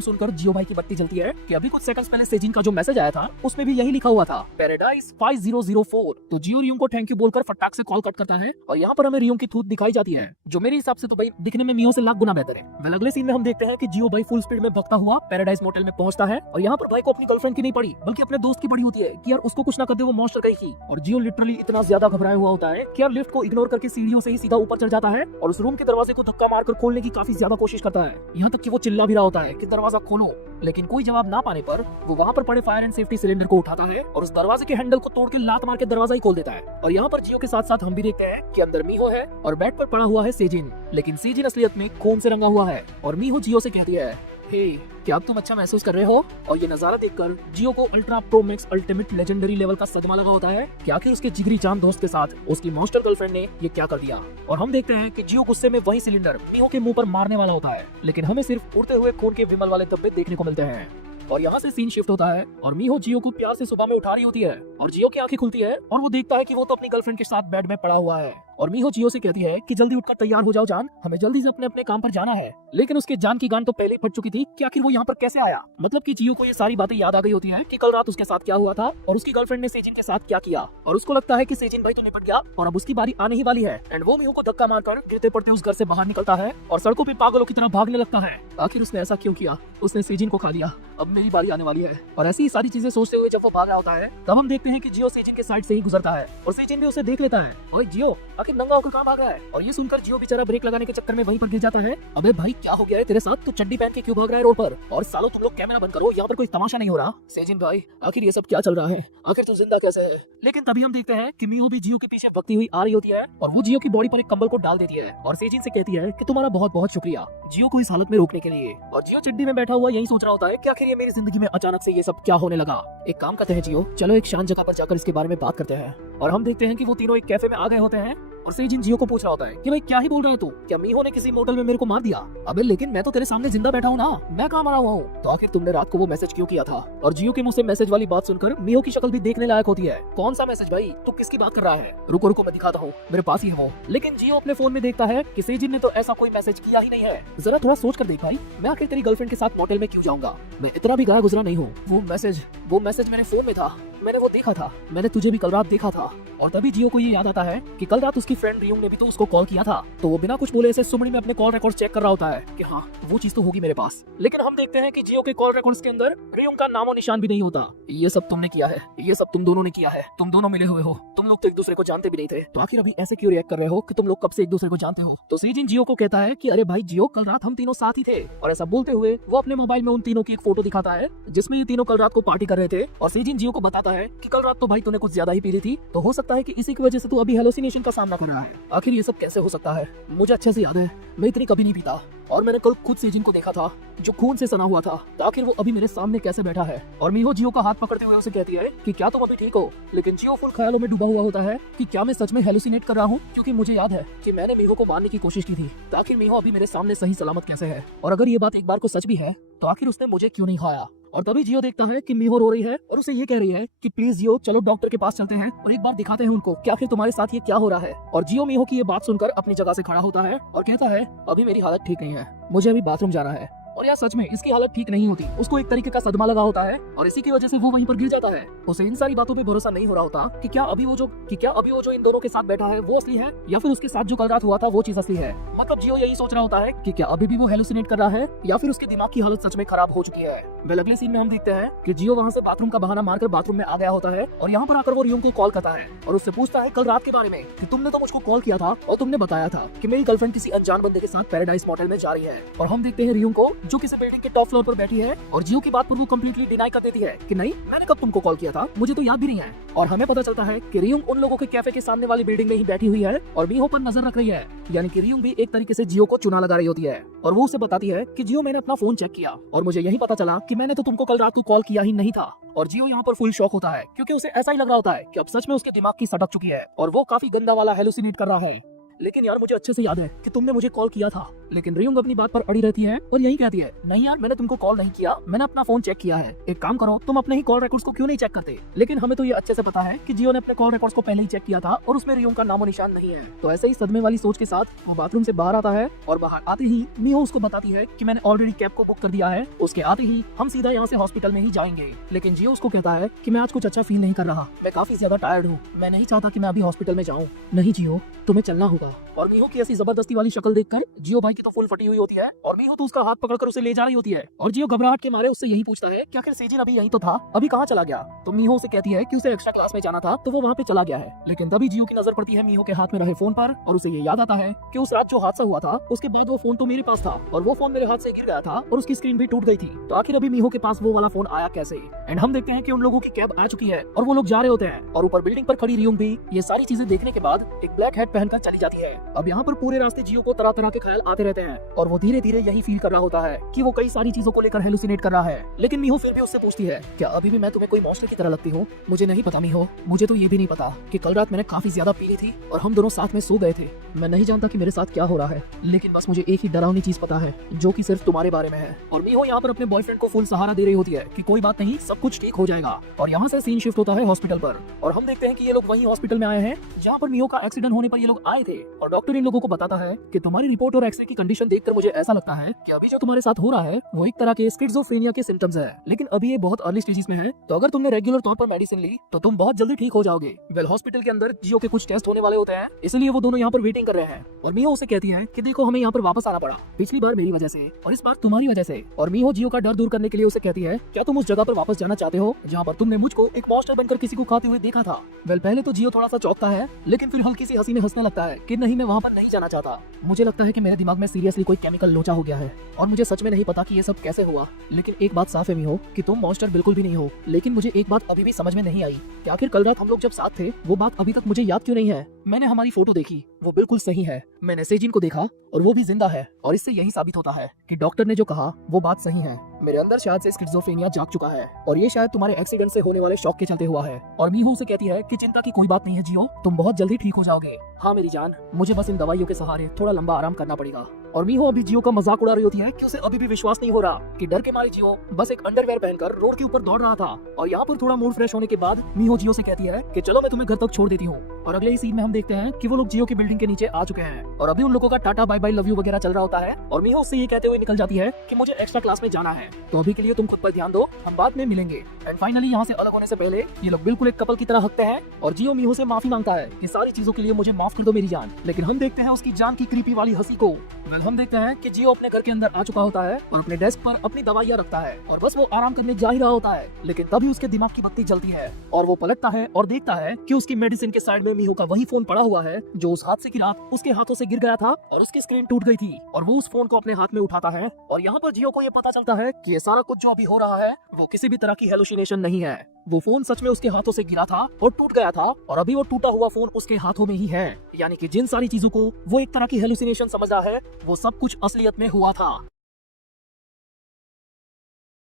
सुनकर जियो भाई की बत्ती जलती है कि अभी कुछ सेकंड्स पहले सेजिन का जो मैसेज आया था उसमें भी यही लिखा हुआ था पैराडाइज 5004। तो जियो रियोंग को थैंक यू बोलकर फटाक से कॉल कट करता है और यहाँ पर हमें रियोंग की थूत दिखाई जाती है जो मेरे हिसाब से तो भाई दिखने में मीहो से लाख गुना बेहतर है। वेल अगले सीन में हम देखते हैं कि जियो भाई फुल स्पीड में भगता हुआ पैराडाइज मोटेल में पहुंचता है और यहाँ पर भाई को अपनी गर्लफ्रेंड की नहीं पड़ी बल्कि अपने दोस्त की पड़ी होती है कि यार उसको कुछ ना कर दे, वो मॉन्स्टर गई थी। और जियो लिटरली इतना ज्यादा घबराया हुआ होता है कि यार लिफ्ट को इग्नोर करके सीढ़ियों से ही सीधा ऊपर चढ़ जाता है और उस रूम के दरवाजे को धक्का मारकर खोलने की काफी ज्यादा कोशिश करता है। यहाँ तक कि वो चिल्ला भी रहा होता है कि दरवाजा खोलो, लेकिन कोई जवाब ना पाने पर वो वहाँ पर पड़े फायर एंड सेफ्टी सिलेंडर को उठाता है और उस दरवाजे के हैंडल को तोड़ के लात मार के दरवाजा ही खोल देता है। और यहाँ पर जियो के साथ साथ हम भी देखते हैं कि अंदर मीहो है और बेड पर पड़ा हुआ है सेजिन, लेकिन सेजिन असलियत में खून से रंगा हुआ है। और मीहो जियो से कहती है, हे क्या अब तुम अच्छा महसूस कर रहे हो? और ये नजारा देखकर जियो को ultra pro max ultimate legendary level का सदमा लगा होता है कि आखिर उसके जिगरी जान दोस्त के साथ उसकी मॉन्स्टर गर्लफ्रेंड ने ये क्या कर दिया। और हम देखते हैं कि जियो गुस्से में वही सिलेंडर मीहो के मुंह पर मारने वाला होता है, लेकिन हमें सिर्फ उड़ते हुए खून के विमल वाले धब्बे देखने को मिलते हैं। और यहाँ से सीन शिफ्ट होता है और मीहो जियो को प्यार से सुबह में उठा रही होती है और जियो की आंखें खुलती है और वो देखता है कि वो तो अपनी गर्लफ्रेंड के साथ बेड में पड़ा हुआ है। और मीहो जियो से कहती है कि जल्दी उठकर तैयार हो जाओ जान, हमें जल्दी से अपने अपने काम पर जाना है। लेकिन उसके जान की गांड तो पहले ही फट चुकी थी कि आखिर वो यहाँ पर कैसे आया। मतलब कि जियो को ये सारी बातें याद आ गई होती है कि कल रात उसके साथ क्या हुआ था और उसकी गर्लफ्रेंड ने सेजिन के साथ क्या किया। और उसको लगता है कि सेजिन भाई तो निपट गया और अब उसकी बारी आने ही वाली है। एंड वो मीहो को धक्का मारकर गिरते पड़ते उस घर से बाहर निकलता है और सड़कों पे पागलों की तरह भागने लगता है। आखिर उसने ऐसा क्यों किया? उसने सेजिन को खा लिया, अब मेरी बारी आने वाली है। और ऐसी ही सारी चीजें सोचते हुए जब वो भाग रहा होता है तब हम देखते हैं कि जियो सेजिन के साइड से ही गुजरता है और सेजिन भी उसे देख लेता है। ओए जियो, आखिर नंगा होकर कहाँ भाग रहा है? और ये सुनकर जियो बेचारा ब्रेक लगाने के चक्कर में वहीं पर गिर जाता है। अबे भाई क्या हो गया है तेरे साथ? तू चड्डी पहन के क्यों भाग रहा है रोड पर? और सालो तुम लोग कैमरा बंद करो, यहाँ पर कोई तमाशा नहीं हो रहा। सेजिन भाई आखिर ये सब क्या चल रहा है? आखिर तू जिंदा कैसे है? लेकिन तभी हम देखते हैं कि मीहो भी जियो के पीछे भगती हुई आ रही होती है और वो जियो की बॉडी पर एक कंबल को डाल देती है और सेजिन से कहती है कि तुम्हारा बहुत बहुत शुक्रिया जियो को इस हालत में रोकने के लिए। और जियो चड्डी में बैठा हुआ यही सोच रहा होता है कि आखिर ये मेरी जिंदगी में अचानक से ये सब क्या होने लगा। एक काम करते हैं जियो, चलो एक शांत जगह पर जाकर इसके बारे में बात करते हैं। और हम देखते हैं कि वो तीनों एक कैफे में आ गए होते हैं और सेजिन जियो को पूछ रहा होता है कि भाई क्या ही बोल रहा है तू? क्या मीहो ने किसी मोटल में मेरे को मार दिया? अबे लेकिन मैं तो तेरे सामने जिंदा बैठा हूँ ना, मैं कहाँ मरा हुआ हूँ? तो आखिर तुमने रात को वो मैसेज क्यों किया था? और जियो के मुंह से मैसेज वाली बात सुनकर मीहो की शक्ल भी देखने लायक होती है। कौन सा मैसेज भाई? तू किसकी बात कर रहा है? रुको रुको मैं दिखाता हूँ, मेरे पास ही है वो। लेकिन जियो अपने फोन में देखता है कि सेजिन ने तो ऐसा कोई मैसेज किया ही नहीं है। जरा थोड़ा सोच कर देख भाई, मैं आखिर तेरी गर्लफ्रेंड के साथ मोटेल में क्यों जाऊंगा? मैं इतना भी गया गुजरा नहीं हूँ। वो मैसेज मेरे फोन में था, मैंने वो देखा था, मैंने तुझे भी कल रात देखा था। और तभी जियो को ये याद आता है कि कल रात उसकी फ्रेंड रियोंग ने भी तो उसको कॉल किया था। तो वो बिना कुछ बोले ऐसे सुमड़ी में अपने कॉल रिकॉर्ड चेक कर रहा होता है कि हाँ वो चीज तो होगी मेरे पास। लेकिन हम देखते हैं कि जियो के कॉल रिकॉर्ड्स के अंदर रियोंग का नामो निशान भी नहीं होता। ये सब तुमने किया है, ये सब तुम दोनों ने किया है, तुम दोनों मिले हुए हो, तुम लोग तो एक दूसरे को जानते भी नहीं थे, तो आखिर अभी ऐसे क्यों रिएक्ट कर रहे हो कि तुम लोग कब से एक दूसरे को जानते हो? तो सेजिन जियो को कहता है कि अरे भाई जियो, कल रात हम तीनों साथ ही थे। और ऐसा बोलते हुए वो अपने मोबाइल में उन तीनों की एक फोटो दिखाता है जिसमें ये तीनों कल रात को पार्टी कर रहे थे। और सेजिन जियो को बताता है कि कल रात तो भाई तूने कुछ ज्यादा ही पी ली थी, तो हो सकता है कि इसी की वजह से तू अभी हेलुसिनेशन का सामना कर रहा है। आखिर ये सब कैसे हो सकता है? मुझे अच्छे से याद है मैं इतनी कभी नहीं पीता और मैंने कल खुद सेजिन को देखा था जो खून से सना हुआ था, तो आखिर वो अभी मेरे सामने कैसे बैठा है? और मीहो जियो का हाथ पकड़ते हुए उसे कहती है कि क्या तुम अभी ठीक हो? लेकिन जियो फुल ख्यालों में डूबा हुआ होता है कि क्या मैं सच में हेलुसिनेट कर रहा हूँ, क्योंकि मुझे याद है कि मैंने मीहो को मारने की कोशिश की थी, तो आखिर मीहो अभी मेरे सामने सही सलामत कैसे है? और अगर ये बात एक बार को सच भी है तो आखिर उसने मुझे क्यों नहीं खाया? और तभी जियो देखता है कि मीहो रो रही है और उसे ये कह रही है कि प्लीज जियो चलो डॉक्टर के पास चलते हैं और एक बार दिखाते हैं उनको कि आखिर तुम्हारे साथ ये क्या हो रहा है। और जियो मीहो की ये बात सुनकर अपनी जगह से खड़ा होता है और कहता है अभी मेरी हालत ठीक नहीं है, मुझे अभी बाथरूम जाना है। और यार सच में इसकी हालत ठीक नहीं होती, उसको एक तरीके का सदमा लगा होता है और इसी की वजह से वो वहीं पर गिर जाता है। उसे इन सारी बातों पे भरोसा नहीं हो रहा होता कि क्या अभी वो जो इन दोनों के साथ बैठा है वो असली है या फिर उसके साथ जो कल रात हुआ था वो चीज असली है। मतलब जियो यही सोच रहा होता है कि क्या अभी भी वो हेलुसिनेट कर रहा है या फिर उसके दिमाग की हालत सच में खराब हो चुकी है। वेल अगले सीन में हम देखते हैं कि जियो वहाँ से बाथरूम का बहाना मारकर बाथरूम में आ गया होता है और यहाँ पर आकर वो रियोंग को कॉल करता है और उससे पूछता है कल रात के बारे में कि तुमने तो मुझको कॉल किया था और तुमने बताया था कि मेरी गर्लफ्रेंड किसी अनजान बंदे के साथ पैराडाइज मोटेल में जा रही है। और हम देखते हैं रियोंग को जो किसी बिल्डिंग के टॉप फ्लोर पर बैठी है, और जियो की बात पर वो कम्प्लीटली डिनाई कर देती है कि नहीं, मैंने कब तुमको कॉल किया था, मुझे तो याद भी नहीं है। और हमें पता चलता है कि रियुंग उन लोगों के कैफे के सामने वाली बिल्डिंग में ही बैठी हुई है और मीहो पर नजर रख रही है। यानी कि रियुंग भी एक तरीके से जियो को चुना लगा रही होती है और वो उसे बताती है कि जियो, मैंने अपना फोन चेक किया और मुझे यही पता चला कि मैंने तो तुमको कल रात को कॉल किया ही नहीं था। और जियो यहाँ पर फुल शॉक होता है क्योंकि उसे ऐसा ही लग रहा होता है कि अब सच में उसके दिमाग की सटक चुकी है और वो काफी गंदा वाला हेलुसिनेट कर रहा है। लेकिन यार मुझे अच्छे से याद है कि तुमने मुझे कॉल किया था। लेकिन रियुंग अपनी बात पर अड़ी रहती है और यही कहती है, नहीं यार, मैंने तुमको कॉल नहीं किया, मैंने अपना फोन चेक किया है। एक काम करो, तुम अपने ही कॉल रिकॉर्ड्स को क्यों नहीं चेक करते। लेकिन हमें तो ये अच्छे से पता है कि जियो ने अपने कॉल रिकॉर्ड्स को पहले ही चेक किया था और उसमें रियुंग का नामो निशान नहीं है। तो ऐसे ही सदमे वाली सोच के साथ वो बाथरूम से बाहर आता है और बाहर आते ही मीहो उसको बताती है कि मैंने ऑलरेडी कैब को बुक कर दिया है, उसके आते ही हम सीधा यहाँ से हॉस्पिटल में ही जाएंगे। लेकिन जियो उसको कहता है कि मैं आज कुछ अच्छा फील नहीं कर रहा, मैं काफी ज्यादा टायर्ड हूँ, मैं नहीं चाहता कि मैं अभी हॉस्पिटल में जाऊँ। नहीं जियो, तुम्हें चलना होगा। और मीहो की ऐसी जबरदस्ती वाली शक्ल देखकर जियो भाई की तो फुल फटी हुई होती है और मीहो तो उसका हाथ पकड़कर उसे ले जा रही होती है। और जियो घबराहट के मारे उससे यही पूछता है कि आखिर सेजिन अभी यही तो था, अभी कहाँ चला गया। तो मीहो उसे कहती है कि उसे एक्स्ट्रा क्लास में जाना था तो वो वहाँ पे चला गया है। लेकिन तभी जियो की नजर पड़ती है मीहो के हाथ में रहे फोन पर और उसे ये याद आता है कि उस रात जो हादसा हुआ था उसके बाद वो फोन तो मेरे पास था और वो फोन मेरे हाथ से गिर गया था और उसकी स्क्रीन भी टूट गई थी। तो आखिर अभी मीहो के पास वो वाला फोन आया कैसे। एंड हम देखते हैं कि उन लोगों की कैब आ चुकी है और वो लोग जा रहे होते हैं और ऊपर बिल्डिंग पर खड़ी रियुंग भी ये सारी चीजें देखने के बाद एक ब्लैक हैट पहनकर चली जाती है। अब यहाँ पर पूरे रास्ते जियो को तरह तरह के ख्याल आते रहते हैं और वो धीरे धीरे यही फील कर रहा होता है कि वो कई सारी चीजों को लेकर हेलुसिनेट कर रहा है। लेकिन मीहो फिर भी उससे पूछती है, क्या अभी भी मैं तुम्हें कोई मॉन्स्टर की तरह लगती हूँ। मुझे नहीं पता मीहो, मुझे तो ये भी नहीं पता कि कल रात मैंने काफी ज्यादा पी ली थी और हम दोनों साथ में सो गए थे। मैं नहीं जानता कि मेरे साथ क्या हो रहा है, लेकिन बस मुझे एक ही डरावनी चीज पता है जो कि सिर्फ तुम्हारे बारे में है। और मीहो यहाँ पर अपने बॉयफ्रेंड को फुल सहारा दे रही होती है कि कोई बात नहीं, सब कुछ ठीक हो जाएगा। और यहाँ से सीन शिफ्ट होता है हॉस्पिटल पर और हम देखते हैं कि ये लोग वही हॉस्पिटल में आए हैं जहाँ पर मीहो का एक्सीडेंट होने पर ये लोग आए थे। और डॉक्टर इन लोगों को बताता है कि तुम्हारी रिपोर्ट और एक्सरे की कंडीशन देखकर मुझे ऐसा लगता है कि अभी जो तुम्हारे साथ हो रहा है वो एक तरह के स्किज़ोफ्रेनिया के सिम्टम्स है। लेकिन अभी ये बहुत अर्ली स्टेजेस में है, तो अगर तुमने रेगुलर तौर पर मेडिसिन ली तो तुम बहुत जल्दी ठीक हो जाओगे। वेल हॉस्पिटल के अंदर जियो के कुछ टेस्ट होने वाले होते हैं, इसलिए वो दोनों यहाँ पर वेटिंग कर रहे हैं। और मीहो उसे कहती है कि देखो, हमें यहाँ पर वापस आना पड़ा, पिछली बार मेरी वजह से और इस बार तुम्हारी वजह से। और मीहो जियो का डर दूर करने के लिए उसे कहती है, क्या तुम उस जगह पर वापस जाना चाहते हो जहाँ पर तुमने मुझको एक मॉन्स्टर बनकर किसी को खाते हुए देखा था। वेल पहले तो जियो थोड़ा सा चौंकता है, लेकिन फिर हल्की सी हंसी में हंसने लगता है कि नहीं, मैं वहाँ पर नहीं जाना चाहता। मुझे लगता है कि मेरे दिमाग में सीरियसली कोई केमिकल लोचा हो गया है और मुझे सच में नहीं पता कि ये सब कैसे हुआ। लेकिन एक बात साफ है मीहो कि तुम मॉन्स्टर बिल्कुल भी नहीं हो। लेकिन मुझे एक बात अभी भी समझ में नहीं आई कि आखिर कल रात हम लोग जब साथ थे वो बात अभी तक मुझे याद क्यों नहीं है। मैंने हमारी फोटो देखी, वो बिल्कुल सही है। मैंने सेजिन को देखा और वो भी जिंदा है और इससे यही साबित होता है कि डॉक्टर ने जो कहा वो बात सही है। मेरे अंदर शायद से स्किज़ोफ्रेनिया जाग चुका है और ये शायद तुम्हारे एक्सीडेंट से होने वाले शॉक के चलते हुआ है। और मीहो से कहती है कि चिंता की कोई बात नहीं है जियो, तुम बहुत जल्दी ठीक हो जाओगे। हाँ मेरी जान, मुझे बस इन दवाइयों के सहारे थोड़ा लंबा आराम करना पड़ेगा। और मीहो अभी जियो का मजाक उड़ा रही होती है कि उसे अभी भी विश्वास नहीं हो रहा कि डर के मारे जियो बस एक अंडरवेयर पहनकर रोड के ऊपर दौड़ रहा था। और यहाँ पर थोड़ा मूड फ्रेश होने के बाद मीहो जियो से कहती है कि चलो मैं तुम्हें घर तक छोड़ देती हूँ। और अगले ही सीन में हम देखते हैं कि वो लोग जियो की बिल्डिंग के नीचे आ चुके हैं और अभी उन लोगों का tata bye bye love you वगैरह चल रहा होता है। और मीहो उससे ये कहते हुए निकल जाती है कि मुझे एक्स्ट्रा क्लास में जाना है, तो अभी के लिए तुम खुद पर ध्यान दो, हम बाद में मिलेंगे। एंड फाइनली यहाँ से अलग होने से पहले ये लोग बिल्कुल एक कपल की तरह हकते हैं और जियो मीहो से माफी मांगता है कि सारी चीजों के लिए मुझे माफ कर दो मेरी जान। लेकिन हम देखते हैं उसकी जान की क्रीपी वाली हंसी को। हम देखते हैं कि जियो अपने घर के अंदर आ चुका होता है और अपने डेस्क पर अपनी दवाइयाँ रखता है और बस वो आराम करने जा ही रहा होता है। लेकिन तभी उसके दिमाग की बत्ती जलती है और वो पलटता है और देखता है कि उसकी मेडिसिन के साइड में मीहो का वही फोन पड़ा हुआ है जो उस हादसे की रात उसके हाथों से गिर गया था और उसकी स्क्रीन टूट गई थी। और वो उस फोन को अपने हाथ में उठाता है और यहाँ पर जियो को ये पता चलता है कि ये सारा कुछ जो अभी हो रहा है वो किसी भी तरह की हेलुसिनेशन नहीं है। वो फोन सच में उसके हाथों से गिरा था और टूट गया था और अभी वो टूटा हुआ फोन उसके हाथों में ही है। यानी कि जिन सारी चीजों को वो एक तरह की हेलुसिनेशन समझ रहा है वो सब कुछ असलियत में हुआ था।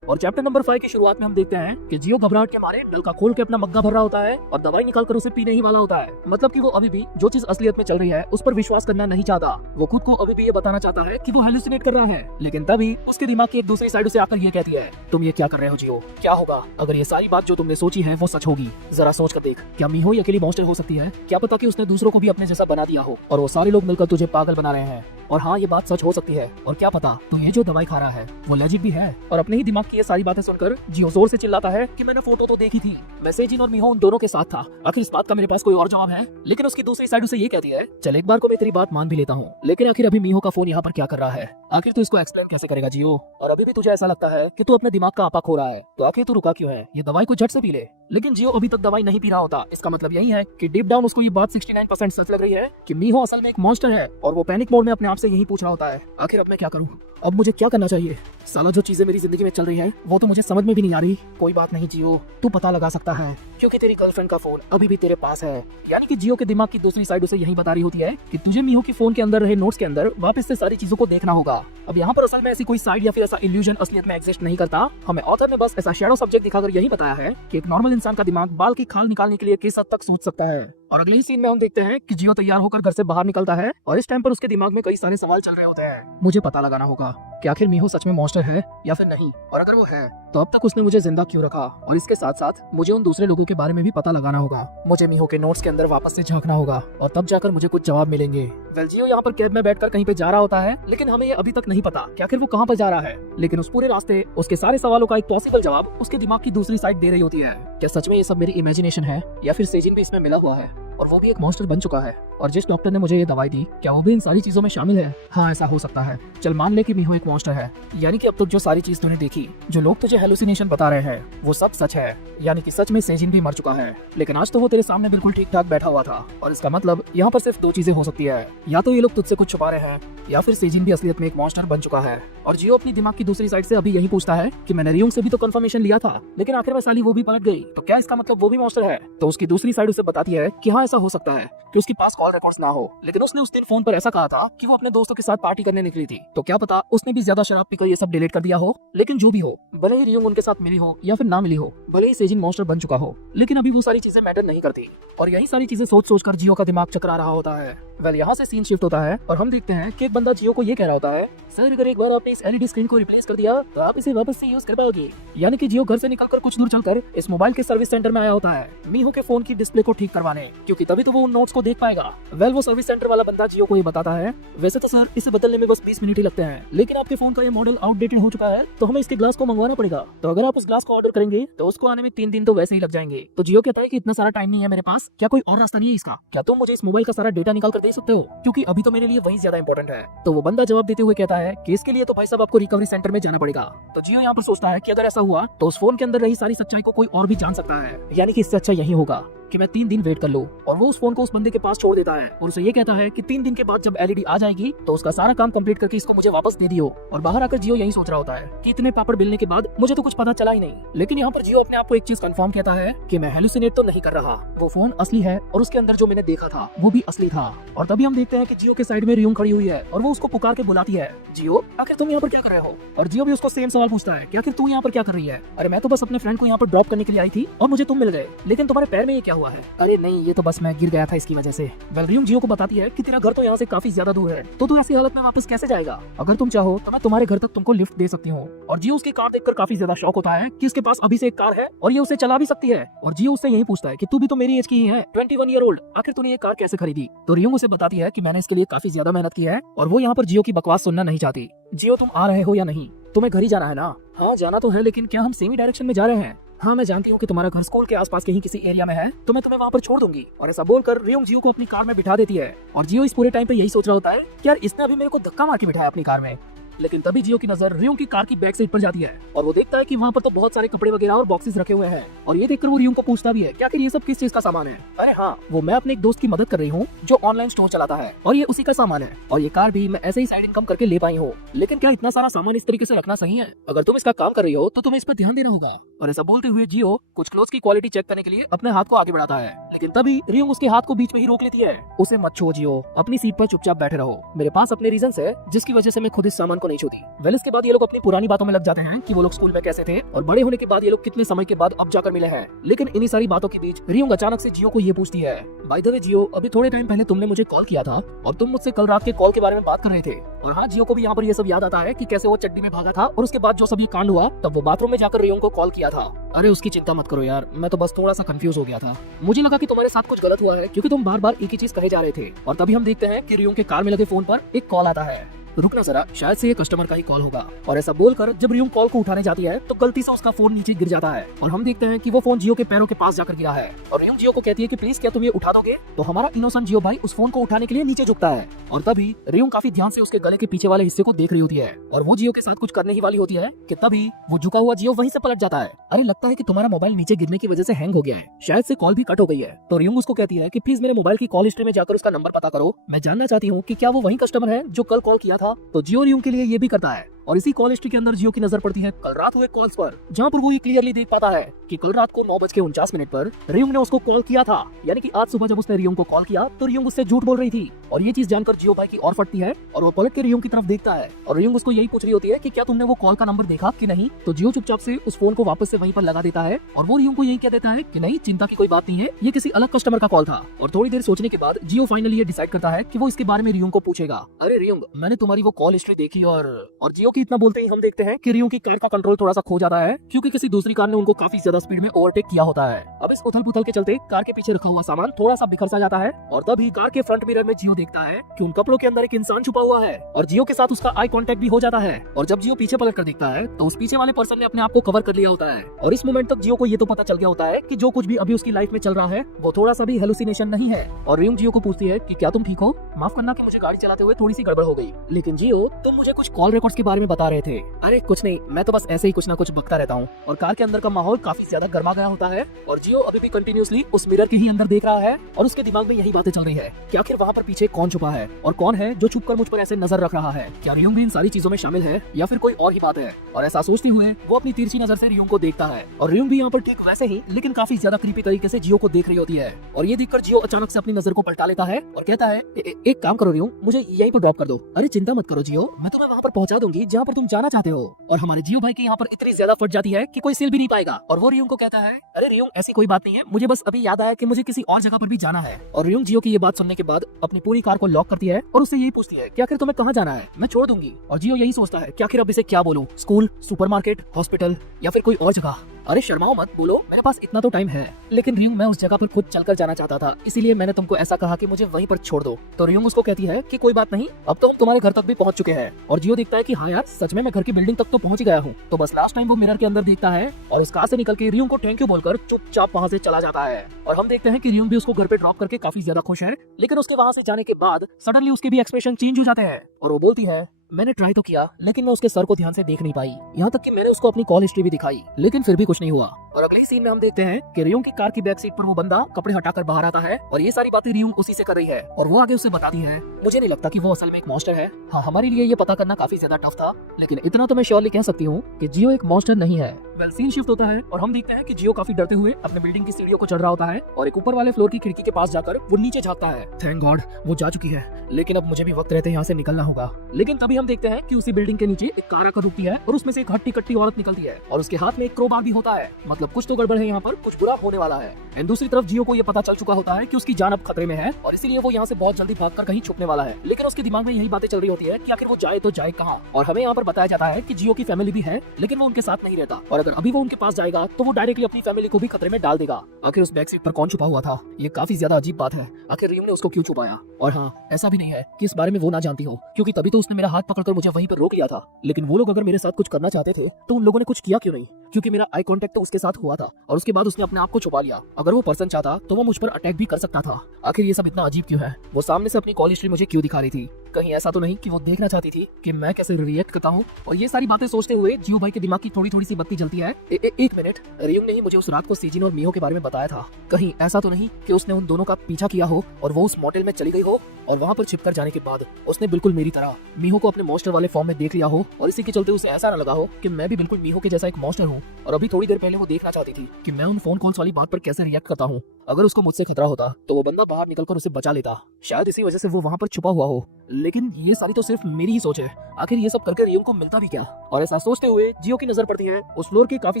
और चैप्टर नंबर 5 की शुरुआत में हम देखते हैं कि जियो घबराहट के मारे नल का खोल के अपना मग्गा भर रहा होता है और दवाई निकालकर उसे पीने ही वाला होता है। मतलब कि वो अभी भी जो चीज असलियत में चल रही है उस पर विश्वास करना नहीं चाहता। वो खुद को अभी भी ये बताना चाहता है कि वो हेलुसिनेट कर रहा है। लेकिन तभी उसके दिमाग की एक दूसरी साइड से आकर ये कहती है, तुम ये क्या कर रहे हो जियो? क्या होगा अगर ये सारी बात जो तुमने सोची है वो सच होगी? जरा सोच कर देख, क्या मीहो अकेली मॉन्स्टर हो सकती है? क्या पता कि उसने दूसरों को भी अपने जैसा बना दिया हो और वो सारे लोग मिलकर तुझे पागल बना रहे हैं। और हाँ, ये बात सच हो सकती है। और क्या पता तो ये जो दवाई खा रहा है वो लेजिट भी है। और अपने ही दिमाग की ये सारी बातें सुनकर जियो जोर से चिल्लाता है कि मैंने फोटो तो देखी थी, मैं सेजिन और मीहो उन दोनों के साथ था। आखिर इस बात का मेरे पास कोई और जवाब है? लेकिन उसकी दूसरी साइड उसे ये कहती है, चल एक बार को मैं तेरी बात मान भी लेता हूँ, लेकिन आखिर अभी मीहो का फोन यहाँ पर क्या कर रहा है? आखिर तू इसको एक्सप्लेन कैसे करेगा जियो? और अभी भी तुझे ऐसा लगता है कि तू अपने दिमाग का आपा खो रहा है, तो आखिर तू रुका क्यों है? ये दवाई को झट से पी ले। लेकिन जियो अभी तक दवाई नहीं पी रहा होता। इसका मतलब यही है कि डीप डाउन उसको ये बात 69% सच लग रही है कि मीहो असल में एक मॉन्स्टर है और वो पैनिक मोड में अपने आप से यही पूछ रहा होता है, आखिर अब मैं क्या करूँ, अब मुझे क्या करना चाहिए। साला जो चीजें मेरी जिंदगी में चल रही है वो तो मुझे समझ में भी नहीं आ रही। कोई बात नहीं जियो, तू पता लगा सकता है क्योंकि तेरी गर्लफ्रेंड का फोन अभी भी तेरे पास है। यानी कि जियो के दिमाग की दूसरी साइड उसे यही बता रही होती है कि तुझे मीहो की फोन के अंदर रहे नोट्स के अंदर वापस से सारी चीजों को देखना होगा। अब यहाँ पर असल में ऐसी कोई साइड या फिर ऐसा इल्यूजन असलियत में एग्जिस्ट नहीं करता। हमें ऑथर ने बस ऐसा शैडो सब्जेक्ट दिखाकर यही बताया है कि एक नॉर्मल इंसान का दिमाग बाल की खाल निकालने के लिए किस हद तक सोच सकता है। और अगले ही सीन में हम देखते हैं कि जियो तैयार होकर घर से बाहर निकलता है और इस टाइम पर उसके दिमाग में कई सारे सवाल चल रहे होते हैं। मुझे पता लगाना होगा कि आखिर मीहो सच में मॉन्स्टर है या फिर नहीं, और अगर वो है तो अब तक उसने मुझे जिंदा क्यों रखा, और इसके साथ साथ मुझे उन दूसरे लोगों के बारे में भी पता लगाना होगा। मुझे मीहो के नोट्स के अंदर वापस से झांकना होगा और तब जाकर मुझे कुछ जवाब मिलेंगे। वेल जियो यहाँ पर कैब में बैठकर कहीं पे जा रहा होता है, लेकिन हमें ये अभी तक नहीं पता कि आखिर वो कहाँ पर जा रहा है। लेकिन उस पूरे रास्ते उसके सारे सवालों का एक पॉसिबल जवाब उसके दिमाग की दूसरी साइड दे रही होती है। क्या सच में ये सब मेरी इमेजिनेशन है या फिर सेजिन भी इसमें मिला हुआ है और वो भी एक मॉन्स्टर बन चुका है, और जिस डॉक्टर ने मुझे ये दवाई दी क्या वो भी इन सारी चीजों में शामिल है। हाँ ऐसा हो सकता है। चल मान ले कि मीहो एक मॉन्स्टर है, यानी कि अब तक जो सारी चीज तूने देखी, जो लोग तुझे हेलुसिनेशन बता रहे हैं वो सब सच है। यानी कि सच में सेजिन भी मर चुका है, लेकिन आज तो वो तेरे सामने बिल्कुल ठीक ठाक बैठा हुआ था। और इसका मतलब यहाँ पर सिर्फ दो चीजें हो सकती है, या तो ये लोग तुझसे कुछ छुपा रहे हैं या फिर सेजिन भी असलियत में एक मॉन्स्टर बन चुका है। और जियो अपनी दिमाग की दूसरी साइड से अभी यही पूछता है कि मैंने रियोंग से भी तो कंफर्मेशन लिया था, लेकिन आखिर में साली वो भी पलट गई, तो क्या इसका मतलब वो भी मॉन्स्टर है। तो उसकी दूसरी साइड उसे बताती है कि हाँ ऐसा हो सकता है कि उसके पास कॉल रिकॉर्ड्स ना हो, लेकिन उसने उस दिन फोन पर ऐसा कहा था कि वो अपने दोस्तों के साथ पार्टी करने निकली थी, तो क्या पता उसने भी ज्यादा शराब पीकर ये सब डिलीट कर दिया हो। लेकिन जो भी हो, भले ही रियोंग उनके साथ मिली हो या फिर ना मिली हो, भले ही सेजिन मॉन्स्टर बन चुका हो, लेकिन अभी वो सारी चीजें मैटर नहीं करती। और यही सारी चीजें सोच सोच कर जियो का दिमाग चकरा रहा होता है। वेल यहाँ से सीन शिफ्ट होता है और हम देखते हैं कि एक बंदा जियो को ये कह रहा होता है, सर अगर एक बार आपने इस एलईडी स्क्रीन को रिप्लेस कर दिया तो आप इसे वापस से यूज कर पाओगे। यानी कि जियो घर से निकलकर कुछ दूर चलकर इस मोबाइल के सर्विस सेंटर में आया होता है मीहो के फोन की डिस्प्ले को ठीक करवाने, क्योंकि तभी तो वो उन नोट्स को देख पाएगा। वेल वो सर्विस सेंटर वाला बंदा जियो को ये बताता है, वैसे तो सर इसे बदलने में बस 20 मिनट ही लगते हैं, लेकिन आपके फोन का ये मॉडल आउटडेटेड हो चुका है तो हमें इसके ग्लास को मंगवाना पड़ेगा। तो अगर आप उस ग्लास को ऑर्डर करेंगे तो उसको आने में 3 दिन तो वैसे ही लग जाएंगे। तो जियो कहता है कि इतना सारा टाइम नहीं है मेरे पास, क्या कोई और रास्ता नहीं है इसका, क्या तुम मुझे इस मोबाइल का सारा डेटा निकाल कर दे सकते हो, क्योंकि अभी तो मेरे लिए वही ज्यादा इंपॉर्टेंट है। तो वो बंदा जवाब देते हुए कहता है कि इसके लिए तो भाई साहब आपको रिकवरी सेंटर में जाना पड़ेगा। तो जियो यहाँ पर सोचता है कि अगर ऐसा हुआ तो उस फोन के अंदर रही सारी सच्चाई को कोई और भी जान सकता है, यानी कि इससे अच्छा यही होगा कि मैं 3 दिन वेट कर लूं। और वो उस फोन को उस बंदे के पास छोड़ देता है और उसे ये कहता है कि 3 दिन के बाद जब एलईडी आ जाएगी तो उसका सारा काम कंप्लीट करके इसको मुझे वापस दे दियो। और बाहर आकर जियो यही सोच रहा होता है कि इतने पापड़ बेलने के बाद मुझे तो कुछ पता चला ही नहीं। लेकिन यहाँ पर जियो अपने आप को एक चीज कंफर्म कहता है कि मैं हेलुसिनेट तो नहीं कर रहा, वो फोन असली है और उसके अंदर जो मैंने देखा था वो भी असली था। और तभी हम देखते हैं कि जियो के साइड में रियोंग खड़ी हुई है और वो उसको पुकार के बुलाती है, जियो आखिर तुम यहाँ पर क्या कर रहे हो। और जियो भी उसको सेम सवाल पूछता है कि आखिर तू यहाँ पर क्या कर रही है। अरे मैं तो बस अपने फ्रेंड को यहाँ पर ड्रॉप करने के लिए आई थी और मुझे तुम मिल गए, लेकिन तुम्हारे पैर में ये क्या हुआ है। अरे नहीं ये तो बस मैं गिर गया था इसकी वजह से। वेल रियोंग जियो को बताती है कि तेरा घर तो यहाँ से काफी ज्यादा दूर है, तो तू ऐसी हालत में वापस कैसे जाएगा। अगर तुम चाहो तो मैं तुम्हारे घर तक तुमको लिफ्ट दे सकती हूँ। और जियो उसकी कार देखकर काफी ज्यादा शौक होता है कि उसके पास अभी से एक कार है और ये उसे चला भी सकती है। और जियो उससे यही पूछता है कि तू भी तो मेरी एज की ही है, 21 ईयर ओल्ड, आखिर तूने ये कार कैसे खरीदी। तो रियोंग उसे बताती है कि मैंने इसके लिए काफी ज्यादा मेहनत की है। और वो यहाँ पर जियो की बकवास सुनना नहीं चाहती। जियो तुम आ रहे हो या नहीं, तुम्हें घर ही जाना है ना। हाँ जाना तो है, लेकिन क्या हम सेम ही डायरेक्शन में जा रहे हैं। हाँ मैं जानती हूँ कि तुम्हारा घर स्कूल के आसपास के ही किसी एरिया में है, तो मैं तुम्हें वहाँ पर छोड़ दूंगी। और ऐसा बोलकर रियोंग जियो को अपनी कार में बिठा देती है। और जियो इस पूरे टाइम पे यही सोच रहा होता है कि यार इसने अभी मेरे को धक्का मार के बिठाया अपनी कार में। लेकिन तभी जियो की नजर रियोंग की कार की बैक सीट पर जाती है और वो देखता है कि वहाँ पर तो बहुत सारे कपड़े वगैरह और बॉक्सेस रखे हुए हैं। और ये देखकर वो रियोंग को पूछता भी है कि आखिर ये सब किस चीज का सामान है। अरे हाँ वो मैं अपने एक दोस्त की मदद कर रही हूँ जो ऑनलाइन स्टोर चलाता है और ये उसी का सामान है। और ये कार भी मैं ऐसे ही साइड इनकम करके ले पाई हूँ, लेकिन क्या इतना सारा सामान इस तरीके से रखना सही है। अगर तुम इसका काम कर रही हो तो तुम्हें इस पर ध्यान देना होगा। और ऐसा बोलते हुए जियो कुछ क्लोथ्स की क्वालिटी चेक करने के लिए अपने हाथ को आगे बढ़ाता है, लेकिन तभी रियोंग उसके हाथ को बीच में ही रोक लेती है। उसे मत छुओ जियो, अपनी सीट पर चुपचाप बैठे रहो, मेरे पास अपने रीजंस है जिसकी वजह से मैं खुद इस सामान को नहीं छूती। वेल इसके बाद ये लोग अपनी पुरानी बातों में लग जाते हैं कि वो लोग स्कूल में कैसे थे और बड़े होने के बाद ये लोग कितने समय के बाद अब जाकर मिले हैं। लेकिन इन्हीं सारी बातों के बीच रियोंग अचानक से जियो को ये पूछती है, बाय द वे जियो अभी थोड़े टाइम पहले तुमने मुझे कॉल किया था और तुम मुझसे कल रात के कॉल के बारे में बात कर रहे थे। और हाँ जियो को भी यहाँ पर ये सब याद आता है कि कैसे वो चड्डी में भागा था और उसके बाद जो सब ये कांड हुआ तब वो बाथरूम में जाकर रियोंग को कॉल किया था। अरे उसकी चिंता मत करो यार, मैं तो बस थोड़ा सा कंफ्यूज हो गया था, मुझे लगा कि तुम्हारे साथ कुछ गलत हुआ है क्योंकि तुम बार बार एक ही चीज कहे जा रहे थे। और तभी हम देखते हैं कि रियोंग के कार में लगे फोन पर एक कॉल आता है रुकना जरा, शायद से ये कस्टमर का ही कॉल होगा। और ऐसा बोलकर जब रियोंग कॉल को उठाने जाती है तो गलती से उसका फोन नीचे गिर जाता है और हम देखते हैं कि वो फोन जियो के पैरों के पास जाकर गिरा है। और रियोंग जियो को कहती है कि प्लीज क्या तुम ये उठा दोगे। तो हमारा इनोसेंट जियो भाई उस फोन को उठाने के लिए नीचे झुकता है और तभी रियोंग काफी ध्यान से उसके गले के पीछे वाले हिस्से को देख रही होती है और वो जियो के साथ कुछ करने ही वाली होती है कि तभी वो झुका हुआ जियो वहीं से पलट जाता है। अरे लगता है कि तुम्हारा मोबाइल नीचे गिरने की वजह से हैंग हो गया है, शायद से कॉल भी कट हो गई है। तो रियोंग उसको कहती है कि प्लीज मेरे मोबाइल की कॉल हिस्ट्री में जाकर उसका नंबर पता करो, मैं जानना चाहती हूँ कि क्या वो वही कस्टमर है जो कल कॉल किया था। तो जियो रियोंग के लिए ये भी करता है और इसी कॉल हिस्ट्री के अंदर जियो की नजर पड़ती है कल रात हुए कॉल्स पर, जहां पर वो ये क्लियरली देख पाता है कि कल रात को 9:49 पर रियोंग ने उसको कॉल किया था। यानी कि आज सुबह जब उसने रियोंग को कॉल किया तो रियोंग उससे झूठ बोल रही थी। और ये चीज जानकर जियो भाई की और फटती है और वो पलट के रियोंग की तरफ देखता है और रियोंग उसको यही पूछ रही होती है कि क्या तुमने वो कॉल का नंबर देखा कि नहीं। तो जियो चुपचाप से उस फोन को वापस से वहीं पर लगा देता है और वो रियोंग को यही कह देता है कि नहीं, चिंता की कोई बात नहीं है, ये किसी अलग कस्टमर का कॉल था। और थोड़ी देर सोचने के बाद जियो फाइनली ये डिसाइड करता है कि वो इसके बारे में रियोंग को पूछेगा। अरे रियोंग, मैंने तुम्हारी वो कॉल हिस्ट्री देखी और जियो की इतना बोलते ही हम देखते हैं कि रियोंग की कार का कंट्रोल थोड़ा सा खो जाता है क्योंकि किसी दूसरी कार ने उनको काफी ज्यादा स्पीड में ओवरटेक किया होता है। अब इस उथल पुथल के चलते कार के पीछे रखा हुआ सामान थोड़ा सा बिखर सा जाता है और तभी कार के फ्रंट मिरर में जियो देखता है कि उन कपड़ों के अंदर एक इंसान छुपा हुआ है और जियो के साथ उसका आई कांटेक्ट भी हो जाता है। और जब जियो पीछे पलट कर देखता है तो उस पीछे वाले पर्सन ने अपने आप को कवर कर लिया होता है और इस मोमेंट तक जियो को ये तो पता चल गया होता है कि जो कुछ भी अभी उसकी लाइफ में चल रहा है वो थोड़ा सा भी हेलुसिनेशन नहीं है। और रियोंग जियो को पूछती है कि क्या तुम ठीक हो, माफ करना कि मुझे गाड़ी चलाते हुए थोड़ी सी गड़बड़ हो गई, लेकिन जियो तुम मुझे कुछ कॉल रिकॉर्ड्स के बारे में बता रहे थे। अरे कुछ नहीं, मैं तो बस ऐसे ही कुछ ना कुछ बकता रहता हूँ। और कार के अंदर का माहौल काफी ज्यादा गर्मा गया होता है और जियो अभी भी कंटिन्यूअसली उस मिरर के ही अंदर देख रहा है और उसके दिमाग में यही बातें चल रही है कि आखिर वहाँ पर पीछे कौन छुपा है और कौन है जो छुपकर मुझ पर ऐसे नजर रख रहा है। क्या रियोंग भी इन सारी चीजों में शामिल है या फिर कोई और ही बात है। और ऐसा सोचते हुए वो अपनी तिरछी नजर से रियोंग को देखता है और रियोंग भी यहाँ पर ठीक वैसे ही लेकिन काफी ज्यादा क्रीपी तरीके से जियो को देख रही होती है। और ये देखकर जियो अचानक से अपनी नजर को पलटा लेता है और कहता है एक काम करो रियोंग, मुझे यहीं पर ड्रॉप कर दो। अरे चिंता मत करो जियो, मैं तुम्हें वहाँ पर पहुंचा दूंगी जहाँ पर तुम जाना चाहते हो। और हमारे जियो भाई की यहाँ पर इतनी ज्यादा फट जाती है कि कोई सिल भी नहीं पाएगा और वो रियोंग को कहता है अरे रियोंग ऐसी कोई बात नहीं है, मुझे बस अभी याद आया कि मुझे किसी और जगह पर भी जाना है। और रियोंग जियो की ये बात सुनने के बाद अपनी पूरी कार को लॉक करती है और उससे यही पूछती है कि आखिर तुम्हें कहाँ जाना है, मैं छोड़ दूंगी। और जियो यही सोचता है कि आखिर अब इसे क्या बोलूं, स्कूल, सुपरमार्केट, हॉस्पिटल या फिर कोई और जगह। अरे शर्माओ मत, बोलो, मेरे पास इतना तो टाइम है। लेकिन रियोंग मैं उस जगह पर खुद चलकर जाना चाहता था, इसीलिए मैंने तुमको ऐसा कहा कि मुझे वहीं पर छोड़ दो। तो रियोंग उसको कहती है कि कोई बात नहीं, अब तो हम तुम्हारे घर तक भी पहुंच चुके हैं। और जियो देखता है कि हाँ यार सच में मैं घर की बिल्डिंग तक तो पहुंच गया हूँ। तो बस लास्ट टाइम वो मिरर के अंदर देखता है और उस कार से निकल के रियोंग को थैंक यू बोलकर चुपचाप वहाँ से चला जाता है। और हम देखते हैं कि रियोंग भी उसको घर पे ड्रॉप करके काफी ज्यादा खुश है, लेकिन उसके वहाँ से जाने के बाद सडनली उसके भी एक्सप्रेशन चेंज हो जाते हैं और वो बोलती है मैंने ट्राई तो किया लेकिन मैं उसके सर को ध्यान से देख नहीं पाई, यहाँ तक कि मैंने उसको अपनी कॉल हिस्ट्री भी दिखाई लेकिन फिर भी कुछ नहीं हुआ। और अगली सीन में हम देखते हैं कि रियोंग की कार की बैक सीट पर वो बंदा कपड़े हटाकर बाहर आता है और ये सारी बातें रियोंग उसी से कर रही है और वो आगे उससे बताती है मुझे नहीं लगता कि वो असल में एक मॉन्स्टर है। हाँ, हमारे लिए ये पता करना काफी ज्यादा टफ था, लेकिन इतना तो मैं श्योरली कह सकती हूँ कि जियो एक मॉन्स्टर नहीं है। वेल सीन शिफ्ट होता है और हम देखते हैं कि जियो काफी डरते हुए अपने बिल्डिंग की सीढ़ियों को चढ़ रहा होता है और एक ऊपर वाले फ्लोर की खिड़की के पास जाकर वो नीचे झांकता है। थैंक गॉड वो जा चुकी है, लेकिन अब मुझे भी वक्त रहते यहाँ से निकलना होगा। लेकिन तभी हम देखते हैं कि उसी बिल्डिंग के नीचे एक कार आकर रुकती है और उसमें से एक हट्टी कट्टी औरत निकलती है और उसके हाथ में एक क्रोबार भी होता है। मतलब कुछ तो गड़बड़ है, यहाँ पर कुछ बुरा होने वाला है। एंड दूसरी तरफ जियो को ये पता चल चुका होता है कि उसकी जान अब खतरे में है और इसीलिए वो यहाँ से बहुत जल्दी भागकर कहीं छुपने वाला है। लेकिन उसके दिमाग में यही बातें चल रही होती है कि आखिर वो जाए तो जाए कहाँ। और हमें यहाँ पर बताया जाता है कि जियो की फैमिली भी है लेकिन वो उनके साथ नहीं रहता और अगर अभी वो उनके पास जाएगा तो वो डायरेक्टली अपनी फैमिली को भी खतरे में डाल देगा। आखिर उस बैक सीट पर कौन छुपा हुआ था, ये काफी ज्यादा अजीब बात है। आखिर रियोंग ने उसको क्यों छुपाया। और हाँ, ऐसा भी नहीं है कि इस बारे में वो ना जानती हो, क्योंकि तभी तो उसने मेरा हाथ पकड़कर मुझे वहीं पर रोक लिया था। लेकिन वो लोग अगर मेरे साथ कुछ करना चाहते थे तो उन लोगों ने कुछ किया क्यों नहीं, क्योंकि मेरा आई कांटेक्ट तो उसके साथ हुआ था और उसके बाद उसने अपने आप को छुपा लिया। अगर वो पर्सन चाहता तो वो मुझ पर अटैक भी कर सकता था। आखिर ये सब इतना अजीब क्यों है। वो सामने से अपनी कॉल हिस्ट्री मुझे क्यों दिखा रही थी, कहीं ऐसा तो नहीं कि वो देखना चाहती थी कि मैं कैसे रिएक्ट करता हूँ। और ये सारी बातें सोचते हुए जियो भाई के दिमाग की थोड़ी थोड़ी सी बत्ती जलती है। एक मिनट, रियोंग ने ही मुझे उस रात को सीजिन और मीहो के बारे में बताया था, कहीं ऐसा तो नहीं कि उसने उन दोनों का पीछा किया हो और वो उस मॉडल में चली गई हो और वहाँ पर छिपकर जाने के बाद उसने बिल्कुल मेरी तरह मीहो को अपने मॉन्स्टर वाले फॉर्म में देख लिया हो और इसी के चलते उसे ऐसा न लगा हो कि मैं भी बिल्कुल मीहो के जैसा एक मॉन्स्टर हूँ। और अभी थोड़ी देर पहले वो देखना चाहती थी कि मैं उन फोन कॉल्स वाली बात पर कैसे रिएक्ट करता हूँ। अगर उसको मुझसे खतरा होता तो वो बंदा बाहर निकलकर उसे बचा लेता, शायद इसी वजह से वो वहाँ पर छुपा हुआ हो। लेकिन ये सारी तो सिर्फ मेरी ही सोच है, आखिर ये सब करके रियोंग को मिलता भी क्या। और ऐसा सोचते हुए जियो की नजर पड़ती है उस फ्लोर के काफी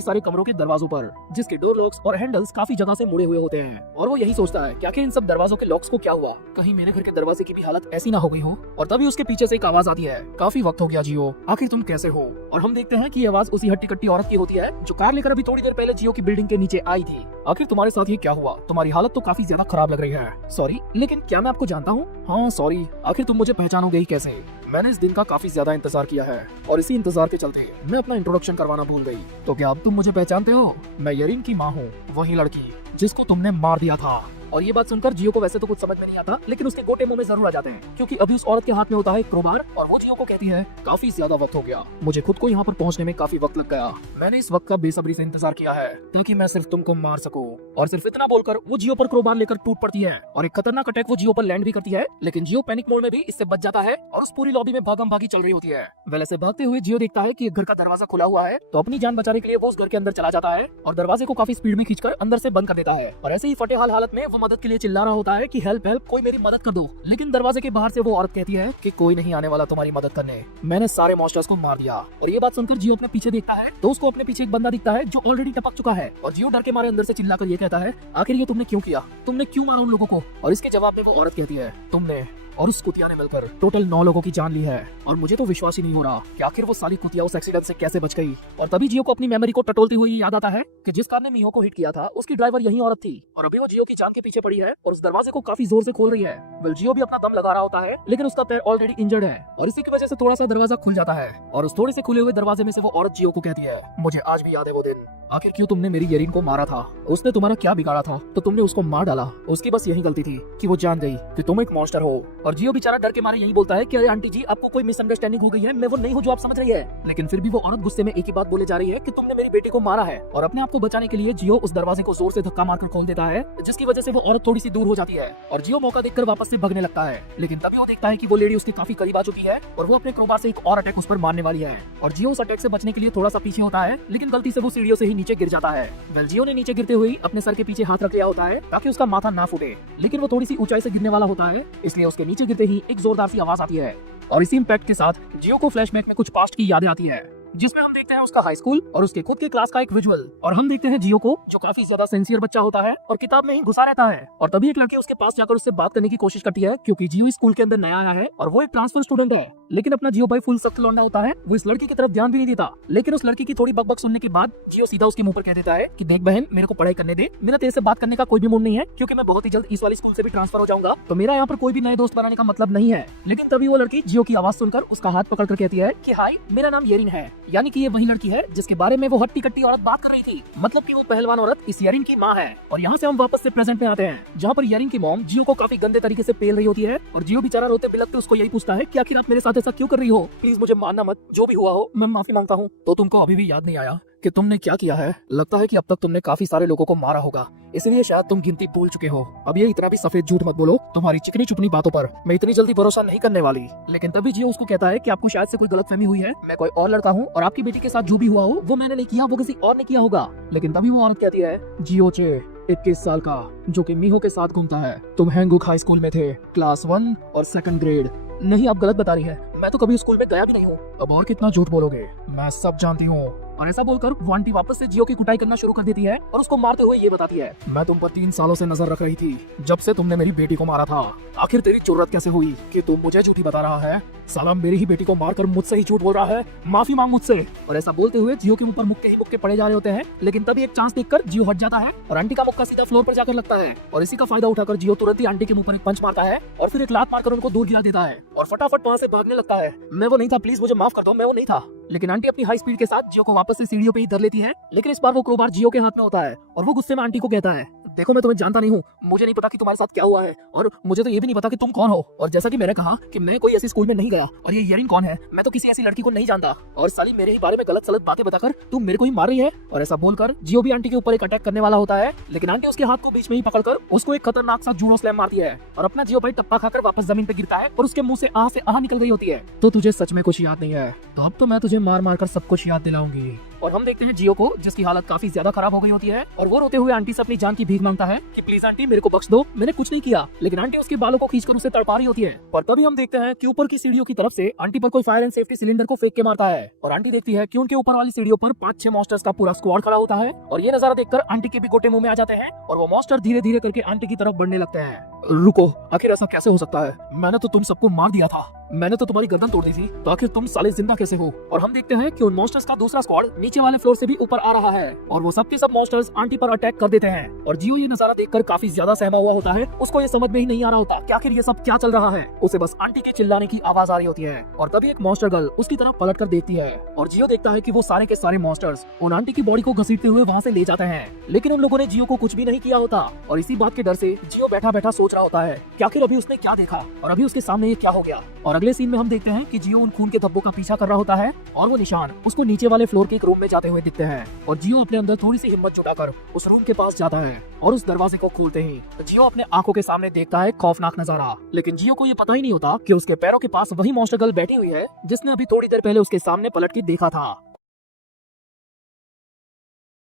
सारे कमरों के दरवाजों पर, जिसके डोर लॉक्स और हैंडल्स काफी जगह से मुड़े हुए होते हैं। और वो यही सोचता है कि आखिर इन सब दरवाजों के लॉक्स को क्या हुआ, कहीं मेरे घर के दरवाजे की भी हालत ऐसी ना हो गई हो। और तभी उसके पीछे से एक आवाज आती है, काफी वक्त हो गया जियो, आखिर तुम कैसे हो। और हम देखते हैं कि ये आवाज उसी हट्टी कट्टी औरत की होती है जो कार लेकर अभी थोड़ी देर पहले जियो की बिल्डिंग के नीचे आई थी। आखिर तुम्हारे साथ ये क्या हुआ, तुम्हारी हालत तो काफी ज्यादा खराब लग रही है। सॉरी, लेकिन क्या मैं आपको जानता हूँ। हाँ सॉरी, आखिर तुम मुझे पहचानोगे ही कैसे? मैंने इस दिन का काफी ज्यादा इंतजार किया है और इसी इंतजार के चलते मैं अपना इंट्रोडक्शन करवाना भूल गई। तो क्या अब तुम मुझे पहचानते हो? मैं येरिन की माँ हूँ, वही लड़की जिसको तुमने मार दिया था। और ये बात सुनकर जियो को वैसे तो कुछ समझ में नहीं आता, लेकिन उसके गोटे मुंह में जरूर आ जाते हैं, क्योंकि अभी उस औरत के हाथ में होता है क्रोबार और वो जियो को कहती है काफी ज्यादा वक्त हो गया, मुझे खुद को यहाँ पर पहुँचने में काफी वक्त लग गया। मैंने इस वक्त का बेसब्री से इंतजार किया है ताकि मैं सिर्फ तुमको मार सकूं। और सिर्फ इतना बोलकर वो जियो पर क्रोबार लेकर टूट पड़ती है और एक खतरनाक अटैक वो जियो पर लैंड भी करती है, लेकिन जियो पैनिक मोड में भी इससे बच जाता है और उस पूरी लॉबी में भागम भागी चल रही होती है। वेल ऐसे भागते हुए जियो देखता है कि एक घर का दरवाजा खुला हुआ है, तो अपनी जान बचाने के लिए वो उस घर के अंदर चला जाता है और दरवाजे को काफी स्पीड में खींचकर अंदर से बंद कर देता है। और ऐसे ही फटे हाल हालत में वो मदद के लिए चिल्ला रहा होता है कि हेल्प हेल्प, कोई मेरी मदद कर दो। लेकिन दरवाजे के बाहर से वो औरत कहती है कि कोई नहीं आने वाला तुम्हारी मदद करने, मैंने सारे मॉन्स्टर्स को मार दिया। और ये बात सुनकर जियो अपने पीछे देखता है तो उसको अपने पीछे एक बंदा दिखता है जो ऑलरेडी टपक चुका है। और जियो डर के मारे अंदर से चिल्लाकर ये कहता है आखिर ये तुमने क्यों किया, तुमने क्यों मारा उन लोगों को? और इसके जवाब में वो औरत कहती है तुमने और उस कुतिया ने मिलकर टोटल 9 लोगों की जान ली है। और मुझे तो विश्वास ही नहीं हो रहा कि आखिर वो साली कुतिया उस एक्सीडेंट से कैसे बच गई। और तभी जियो को अपनी मेमोरी को टटोलते हुए याद आता है कि जिस कार ने मिहो को हिट किया था उसकी ड्राइवर यही औरत थी और अभी वो जियो की जान के पीछे पड़ी है और उस दरवाजे को काफी जोर से खोल रही है। वेल जियो भी अपना दम लगा रहा होता है, लेकिन उसका पैर ऑलरेडी इंजर्ड है और इसी की वजह से थोड़ा सा दरवाजा खुल जाता है। और उस थोड़े से खुले हुए दरवाजे में से वो औरत जियो को कहती है मुझे आज भी याद है वो दिन, आखिर क्यों तुमने मेरी येरिन को मारा था? उसने तुम्हारा क्या बिगाड़ा था तो तुमने उसको मार डाला? उसकी बस यही गलती थी कि वो जान गई कि तुम एक मॉन्स्टर हो। और जियो बेचारा डर के मारे यही बोलता है कि अरे आंटी जी, आपको कोई मिसअंडरस्टैंडिंग हो गई है, मैं वो नहीं हूँ जो आप समझ रही है। लेकिन फिर भी वो औरत गुस्से में एक ही बात बोले जा रही है कि तुमने मेरी बेटी को मारा है। और अपने आप को बचाने के लिए जियो उस दरवाजे को जोर से धक्का मारकर खोल देता है, जिसकी वजह से वो औरत थोड़ी सी दूर हो जाती है और जियो मौका देखकर वापस से भगने लगता है। लेकिन तभी वो देखता है कि वो लेडी उसके काफी करीब आ चुकी है और वो अपने क्रोबार से एक और अटैक उस पर मारने वाली है। और जियो उस अटैक से बचने के लिए थोड़ा सा पीछे होता है, लेकिन गलती से वो सीढ़ियों से ही नीचे गिर जाता है। वेल जियो ने नीचे गिरते हुए अपने सर के पीछे हाथ रख लिया होता है ताकि उसका माथा ना फूटे, लेकिन वो थोड़ी सी ऊंचाई से गिरने वाला होता है, इसलिए उसके नीचे गिरते ही एक जोरदार सी आवाज आती है। और इसी इम्पैक्ट के साथ जियो को फ्लैशबैक में कुछ पास्ट की यादें आती है, जिसमें हम देखते हैं उसका हाई स्कूल और उसके खुद के क्लास का एक विजुअल। और हम देखते हैं जियो को जो काफी ज्यादा सिंसियर बच्चा होता है और किताब में ही घुसा रहता है। और तभी एक लड़की उसके पास जाकर उससे बात करने की कोशिश करती है, क्योंकि जियो स्कूल के अंदर नया आया है और वो एक ट्रांसफर स्टूडेंट है। लेकिन अपना जियो भाई फुल सख्त लौंडा होता है, वो इस लड़की की तरफ ध्यान भी नहीं देता। लेकिन उस लड़की की थोड़ी बकबक सुनने के बाद जियो सीधा उसके मुंह पर कह देता है कि देख बहन, मेरे को पढ़ाई करने दे, मेरा तेरे से बात करने का कोई भी मूड नहीं है, क्योंकि मैं बहुत ही जल्द इस वाली स्कूल से भी ट्रांसफर हो जाऊंगा, तो मेरा यहाँ पर कोई भी नए दोस्त बनाने का मतलब नहीं है। लेकिन तभी वो लड़की जियो की आवाज सुनकर उसका हाथ पकड़कर कहती है कि हाय, मेरा नाम येरिन है। यानी कि ये वही लड़की है जिसके बारे में वो हट्टी कट्टी औरत बात कर रही थी, मतलब कि वो पहलवान औरत इस येरिन की माँ है। और यहाँ से हम वापस से प्रेजेंट में आते हैं, जहाँ पर येरिन की मॉम जियो को काफी गंदे तरीके से पेल रही होती है और जियो बेचारा रोते बिलखते उसको यही पूछता है कि आखिर आप मेरे साथ ऐसा क्यों कर रही हो, प्लीज मुझे मारना मत, जो भी हुआ हो मैं माफी मांगता हूँ। तो तुमको अभी भी याद नहीं आया कि तुमने क्या किया है? लगता है कि अब तक तुमने काफी सारे लोगों को मारा होगा, इसलिए शायद तुम गिनती भूल चुके हो। अब ये इतना भी सफेद झूठ मत बोलो, तुम्हारी चिकनी चुपनी बातों पर मैं इतनी जल्दी भरोसा नहीं करने वाली। लेकिन तभी जियो उसको कहता है कि आपको शायद से कोई गलतफहमी हुई है, मैं कोई और लड़का हूँ और आपकी बेटी के साथ जो भी हुआ हो वो मैंने नहीं किया, वो किसी और ने किया होगा। लेकिन तभी वो औरत कहती है जियो चे 21 साल का, जो कि मिहो के साथ घूमता है, तुम हैंगुक हाई स्कूल में थे, क्लास 1 और 2nd ग्रेड। नहीं, आप गलत बता रही है, मैं तो कभी स्कूल में गया भी नहीं हूँ। अब और कितना झूठ बोलोगे, मैं सब जानती हूँ। और ऐसा बोलकर वो आंटी वापस से जियो की कुटाई करना शुरू कर देती है और उसको मारते हुए ये बताती है मैं तुम पर 3 सालों से नजर रख रही थी, जब से तुमने मेरी बेटी को मारा था। आखिर तेरी जुर्रत कैसे हुई कि तुम मुझे झूठी बता रहा है? साला मेरी ही बेटी को मारकर मुझसे ही झूठ बोल रहा है, माफी मांग मुझसे। और ऐसा बोलते हुए जियो के ऊपर मुक्के ही मुक्के पड़े जा रहे होते हैं, लेकिन तभी एक चांस देखकर जियो हट जाता है और आंटी का मुक्का सीधा फ्लोर पर जाकर लगता है। और इसी का फायदा उठाकर जियो तुरंत ही आंटी के मुंह पर एक पंच मारता है और फिर एक लात मारकर उनको दूर गिरा देता है और फटाफट वहाँ से भागने लगता है। मैं वो नहीं था, प्लीज मुझे माफ कर दो, मैं वो नहीं था। लेकिन आंटी अपनी हाई स्पीड के साथ जियो को वापस से सीढ़ियों पे ही धर लेती है, लेकिन इस बार वो क्रोबार जियो के हाथ में होता है और वो गुस्से में आंटी को कहता है देखो, मैं तुम्हें जानता नहीं हूँ, मुझे नहीं पता कि तुम्हारे साथ क्या हुआ है और मुझे तो ये भी नहीं पता कि तुम कौन हो। और जैसा कि मैंने कहा कि मैं कोई ऐसी स्कूल में नहीं गया और ये येरिन कौन है, मैं तो किसी ऐसी लड़की को नहीं जानता और साली मेरे ही बारे में गलत सलत बातें बताकर तुम मेरे को ही मार रही है। और ऐसा बोलकर जियो भी आंटी के ऊपर एक अटैक करने वाला होता है, लेकिन आंटी उसके हाथ को बीच में ही पकड़कर उसको एक खतरनाक सा जूडो स्लैम मारती है और अपना जियो भाई टप्पा खाकर वापस जमीन पे गिरता है और उसके मुंह से आह निकल गई होती है। तो तुझे सच में कुछ याद नहीं है? तो अब तो मैं तुझे मार मार कर सब कुछ याद दिलाऊंगी। और हम देखते हैं जियो को, जिसकी हालत काफी ज्यादा खराब हो गई होती है और वो रोते हुए आंटी से अपनी जान की भीख मांगता है कि प्लीज आंटी मेरे को बख्श दो, मैंने कुछ नहीं किया। लेकिन आंटी उसके बालों को खींचकर उसे तड़पा रही होती है। और तभी हम देखते हैं कि ऊपर की सीढ़ियों की तरफ से आंटी पर कोई फायर एंड सेफ्टी सिलेंडर को फेंक के मारता है और आंटी देखती है कि उनके ऊपर वाली सीढ़ियों पर 5-6 मॉन्स्टर्स का पूरा स्क्वाड खड़ा होता है। और ये नजारा देखकर आंटी के भी गोटे मुंह में आ जाते हैं और वो मॉन्स्टर धीरे धीरे करके आंटी की तरफ बढ़ने लगते हैं। रुको, आखिर ऐसा कैसे हो सकता है? मैंने तो तुम सबको मार दिया था, मैंने तो तुम्हारी गर्दन तोड़ दी थी, तो आखिर तुम साले जिंदा कैसे हो? और हम देखते हैं कि उन मॉन्स्टर्स का दूसरा स्क्वाड नीचे वाले फ्लोर से भी ऊपर आ रहा है और वो सब के सब मॉन्स्टर्स आंटी पर अटैक कर देते हैं। और जियो ये नजारा देखकर काफी ज्यादा सहमा हुआ होता है। उसको ये समझ में ही नहीं आ रहा होता कि आखिर ये सब क्या चल रहा है। उसे बस आंटी के चिल्लाने की आवाज आ रही होती है और तभी एक मॉन्स्टर गर्ल उसकी तरफ पलट कर देखती है और जियो देखता है कि वो सारे के सारे मॉन्स्टर्स उन आंटी की बॉडी को घसीटते हुए वहाँ से ले जाते हैं। लेकिन उन लोगों ने जियो को कुछ भी नहीं किया होता और इसी बात के डर से जियो बैठा बैठा सोच रहा होता है कि आखिर अभी उसने क्या देखा और अभी उसके सामने ये क्या हो गया। और अगले सीन में हम देखते हैं कि जियो उन खून के धब्बों का पीछा कर रहा होता है और वो निशान उसको नीचे वाले फ्लोर के एक रूम में जाते हुए दिखते हैं और जियो अपने अंदर थोड़ी सी हिम्मत जुटाकर उस रूम के पास जाता है और उस दरवाजे को खोलते ही जियो अपने आंखों के सामने देखता है खौफनाक नजारा। लेकिन जियो को ये पता ही नहीं होता कि उसके पैरों के पास वही मॉन्स्टर गर्ल बैठी हुई है जिसने अभी थोड़ी देर पहले उसके सामने पलट के देखा था।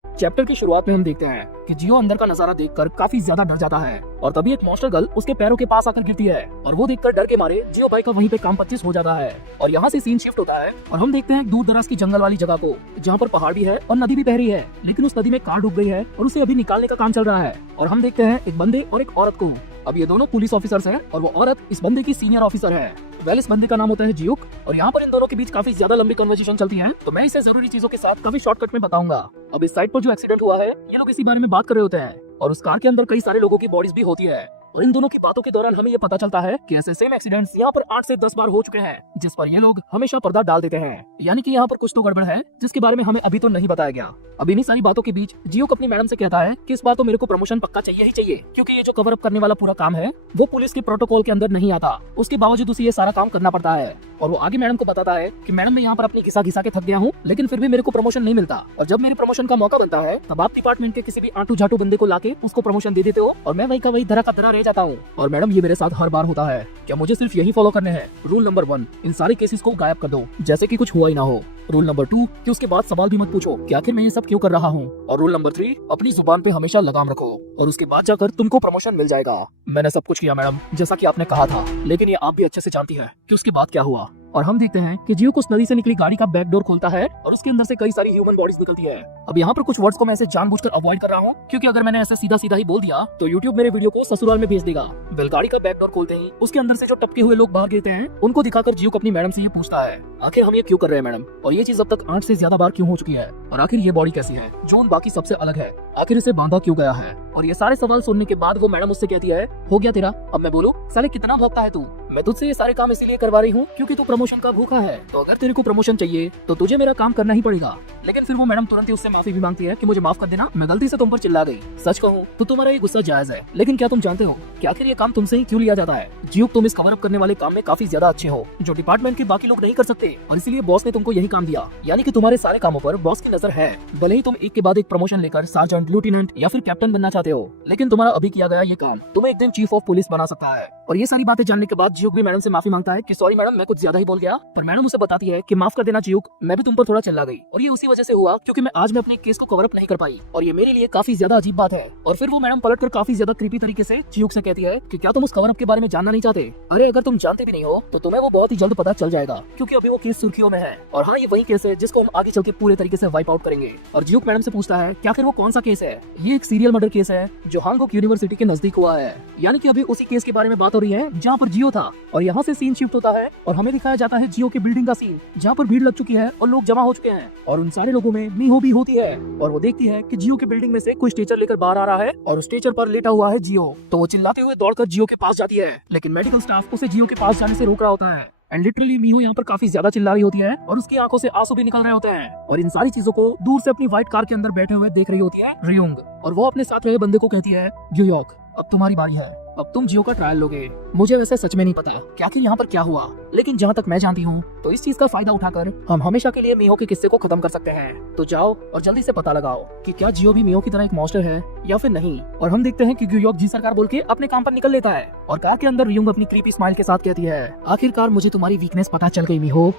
चैप्टर की शुरुआत में हम देखते हैं कि जियो अंदर का नजारा देखकर काफी ज्यादा डर जाता है और तभी एक मॉन्स्टर गर्ल उसके पैरों के पास आकर गिरती है और वो देखकर डर के मारे जियो भाई का वहीं पे काम 25 हो जाता है। और यहाँ से सीन शिफ्ट होता है और हम देखते हैं दूर दराज की जंगल वाली जगह को जहाँ पर पहाड़ भी है और नदी भी बह रही है, लेकिन उस नदी में कार डूब गई है और उसे अभी निकालने का काम चल रहा है। और हम देखते हैं एक बंदे और एक औरत को। अब ये दोनों पुलिस ऑफिसर्स हैं और वो औरत इस बंदे की सीनियर ऑफिसर है। वेल, इस बंदे का नाम होता है जियुक और यहाँ पर इन दोनों के बीच काफी ज्यादा लंबी कन्वर्सेशन चलती है, तो मैं इसे जरूरी चीजों के साथ काफी शॉर्टकट में बताऊंगा। अब इस साइड पर जो एक्सीडेंट हुआ है ये लोग इसी बारे में बात कर रहे होते हैं और उस कार के अंदर कई सारे लोगों की बॉडीज भी होती है और इन दोनों की बातों के दौरान हमें ये पता चलता है कि ऐसे सेम एक्सीडेंट्स यहाँ पर 8 से 10 बार हो चुके हैं जिस पर ये लोग हमेशा पर्दा डाल देते हैं। यानी कि यहाँ पर कुछ तो गड़बड़ है जिसके बारे में हमें अभी तो नहीं बताया गया। अब इन्हीं सारी बातों के बीच जियो अपनी मैडम से कहता है कि इस बार तो मेरे को प्रमोशन पक्का चाहिए ही चाहिए, क्योंकि ये जो कवर अप करने वाला पूरा काम है वो पुलिस के प्रोटोकॉल के अंदर नहीं आता, उसके बावजूद उसे ये सारा काम करना पड़ता है। और वो आगे मैडम को बताता है कि मैडम मैं यहाँ पर अपनी घिसा घिसा के थक गया हूँ, लेकिन फिर भी मेरे को प्रमोशन नहीं मिलता और जब मेरी प्रमोशन का मौका बनता है तब आप डिपार्टमेंट के किसी भी आंटू झाटू बंदे को लाके उसको प्रमोशन दे देते हो और मैं वही का वही धरा का धरा रह जाता हूँ। और मैडम ये मेरे साथ हर बार होता है, क्या मुझे सिर्फ यही फॉलो करने हैं? रूल नंबर 1, इन सारे केसेस को गायब कर दो जैसे कि कुछ हुआ ही ना हो। रूल नंबर 2, कि उसके बाद सवाल भी मत पूछो कि आखिर मैं ये सब क्यों कर रहा हूँ। और रूल नंबर 3, अपनी जुबान पे हमेशा लगाम रखो और उसके बाद जाकर तुमको प्रमोशन मिल जाएगा। मैंने सब कुछ किया मैडम जैसा कि आपने कहा था, लेकिन ये आप भी अच्छे से जानती है कि उसके बाद क्या हुआ। और हम देखते हैं कि जियो उस नदी से निकली गाड़ी का बैक डोर खोलता है और उसके अंदर से कई सारी ह्यूमन बॉडीज निकलती है। अब यहाँ पर कुछ वर्ड्स को मैं ऐसे जानबूझकर अवॉइड कर रहा हूँ क्योंकि अगर मैंने ऐसे सीधा सीधा ही बोल दिया तो यूट्यूब मेरे वीडियो को ससुराल में भेज देगा। गाड़ी का बैक डोर खोलते ही उसके अंदर से जो टपके हुए लोग बाहर गिरते हैं उनको दिखाकर जियो अपनी मैडम से ये पूछता है आखिर हम ये क्यों कर रहे हैं मैडम, और ये चीज अब तक 8 से ज्यादा बार क्यों हो चुकी है, और आखिर ये बॉडी कैसी है जो उन बाकी सबसे अलग है, आखिर इसे बांधा क्यों गया है। और ये सारे सवाल सुनने के बाद वो मैडम उससे कहती है हो गया तेरा, अब मैं बोलूं साले कितना भौंकता है तू, मैं तुझसे ये सारे काम इसीलिए करवा रही हूँ क्योंकि तू प्रमोशन का भूखा है, तो अगर तेरे को प्रमोशन चाहिए तो तुझे मेरा काम करना ही पड़ेगा। लेकिन फिर वो मैडम तुरंत ही उससे माफी भी मांगती है कि मुझे माफ कर देना, मैं गलती से तुम पर चिल्ला गई। सच कहूँ तो तुम्हारा ये गुस्सा जायज है, लेकिन क्या तुम जानते हो कि आखिर ये काम तुमसे ही क्यों लिया जाता है। जियो तुम इस कवर अप करने वाले काम में काफी ज्यादा अच्छे हो जो डिपार्टमेंट के बाकी लोग नहीं कर सकते, और इसीलिए बॉस ने तुमको यही काम दिया। यानी कि तुम्हारे सारे कामों पर बॉस की नजर है। भले ही तुम एक के बाद एक प्रमोशन लेकर सार्जेंट, लेफ्टिनेंट या फिर कैप्टन बनना चाहते हो, लेकिन तुम्हारा अभी किया गया ये काम तुम्हें एक दिन चीफ ऑफ पुलिस बना सकता है। और ये सारी बातें जानने के बाद जियो भी मैडम से माफी मांगता है कि सॉरी मैडम मैं कुछ ज्यादा ही बोल गया, पर मैडम उसे बताती है कि माफ कर देना जियो, मैं भी तुम पर थोड़ा चिल्ला गई और ये उसी वजह से हुआ क्योंकि मैं आज में अपने केस को कवर अप नहीं कर पाई और ये मेरे लिए काफी ज्यादा अजीब बात है। और फिर वो मैडम पलट कर काफी ज्यादा क्रीपी तरीके से जियो से कहती है कि क्या तुम उस कवर अप के बारे में जानना नहीं चाहते। अरे अगर तुम जानते भी नहीं हो तो तुम्हें वो बहुत ही जल्द पता चल जाएगा क्योंकि अभी वो केस सुर्खियों में है। और हाँ, ये वही केस है जिसको हम आगे चल के पूरे तरीके से वाइप आउट करेंगे। और जियो मैडम से पूछता है क्या फिर वो कौन सा केस है। ये एक सीरियल मर्डर केस है जो हांगकांग यूनिवर्सिटी के नजदीक हुआ है। यानी कि अभी उसी केस के बारे में बात हो रही है जहाँ पर जियो था। और यहाँ से सीन शिफ्ट होता है और हमें दिखाया जाता है जियो के बिल्डिंग का सीन जहाँ पर भीड़ लग चुकी है और लोग जमा हो चुके हैं और उन सारे लोगों में मीहो भी होती है और वो देखती है कि जियो के बिल्डिंग में से कोई स्ट्रेचर लेकर बाहर आ रहा है और उस स्ट्रेचर पर लेटा हुआ है जियो। तो वो चिल्लाते हुए दौड़कर जियो के पास जाती है, लेकिन मेडिकल स्टाफ उसे जियो के पास जाने से रोक रहा होता है। एंड लिटरली मीहो यहाँ पर काफी ज्यादा चिल्ला रही होती है और उसकी आंखों से आंसू भी निकल रहे होते हैं। और इन सारी चीजों को दूर से अपनी व्हाइट कार के अंदर बैठे हुए देख रही होती है रियोंग, और वो अपने साथ रहे बंदे को कहती है यूयोक अब तुम्हारी बारी है, अब तुम जियो का ट्रायल लोगे। मुझे वैसे सच में नहीं पता कि आखिर यहाँ पर क्या हुआ, लेकिन जहाँ तक मैं जानती हूँ तो इस चीज का फायदा उठाकर हम हमेशा के लिए मीहो के किस्से को खत्म कर सकते हैं। तो जाओ और जल्दी से पता लगाओ कि क्या जियो भी मीहो की तरह एक मॉन्स्टर है या फिर नहीं। और हम देखते हैं कि यूयोक जी सरकार बोल के अपने काम पर निकल लेता है और कार के अंदर रियोंग अपनी क्रीपी स्माइल के साथ कहती है आखिरकार मुझे तुम्हारी वीकनेस पता चल गई मीहो।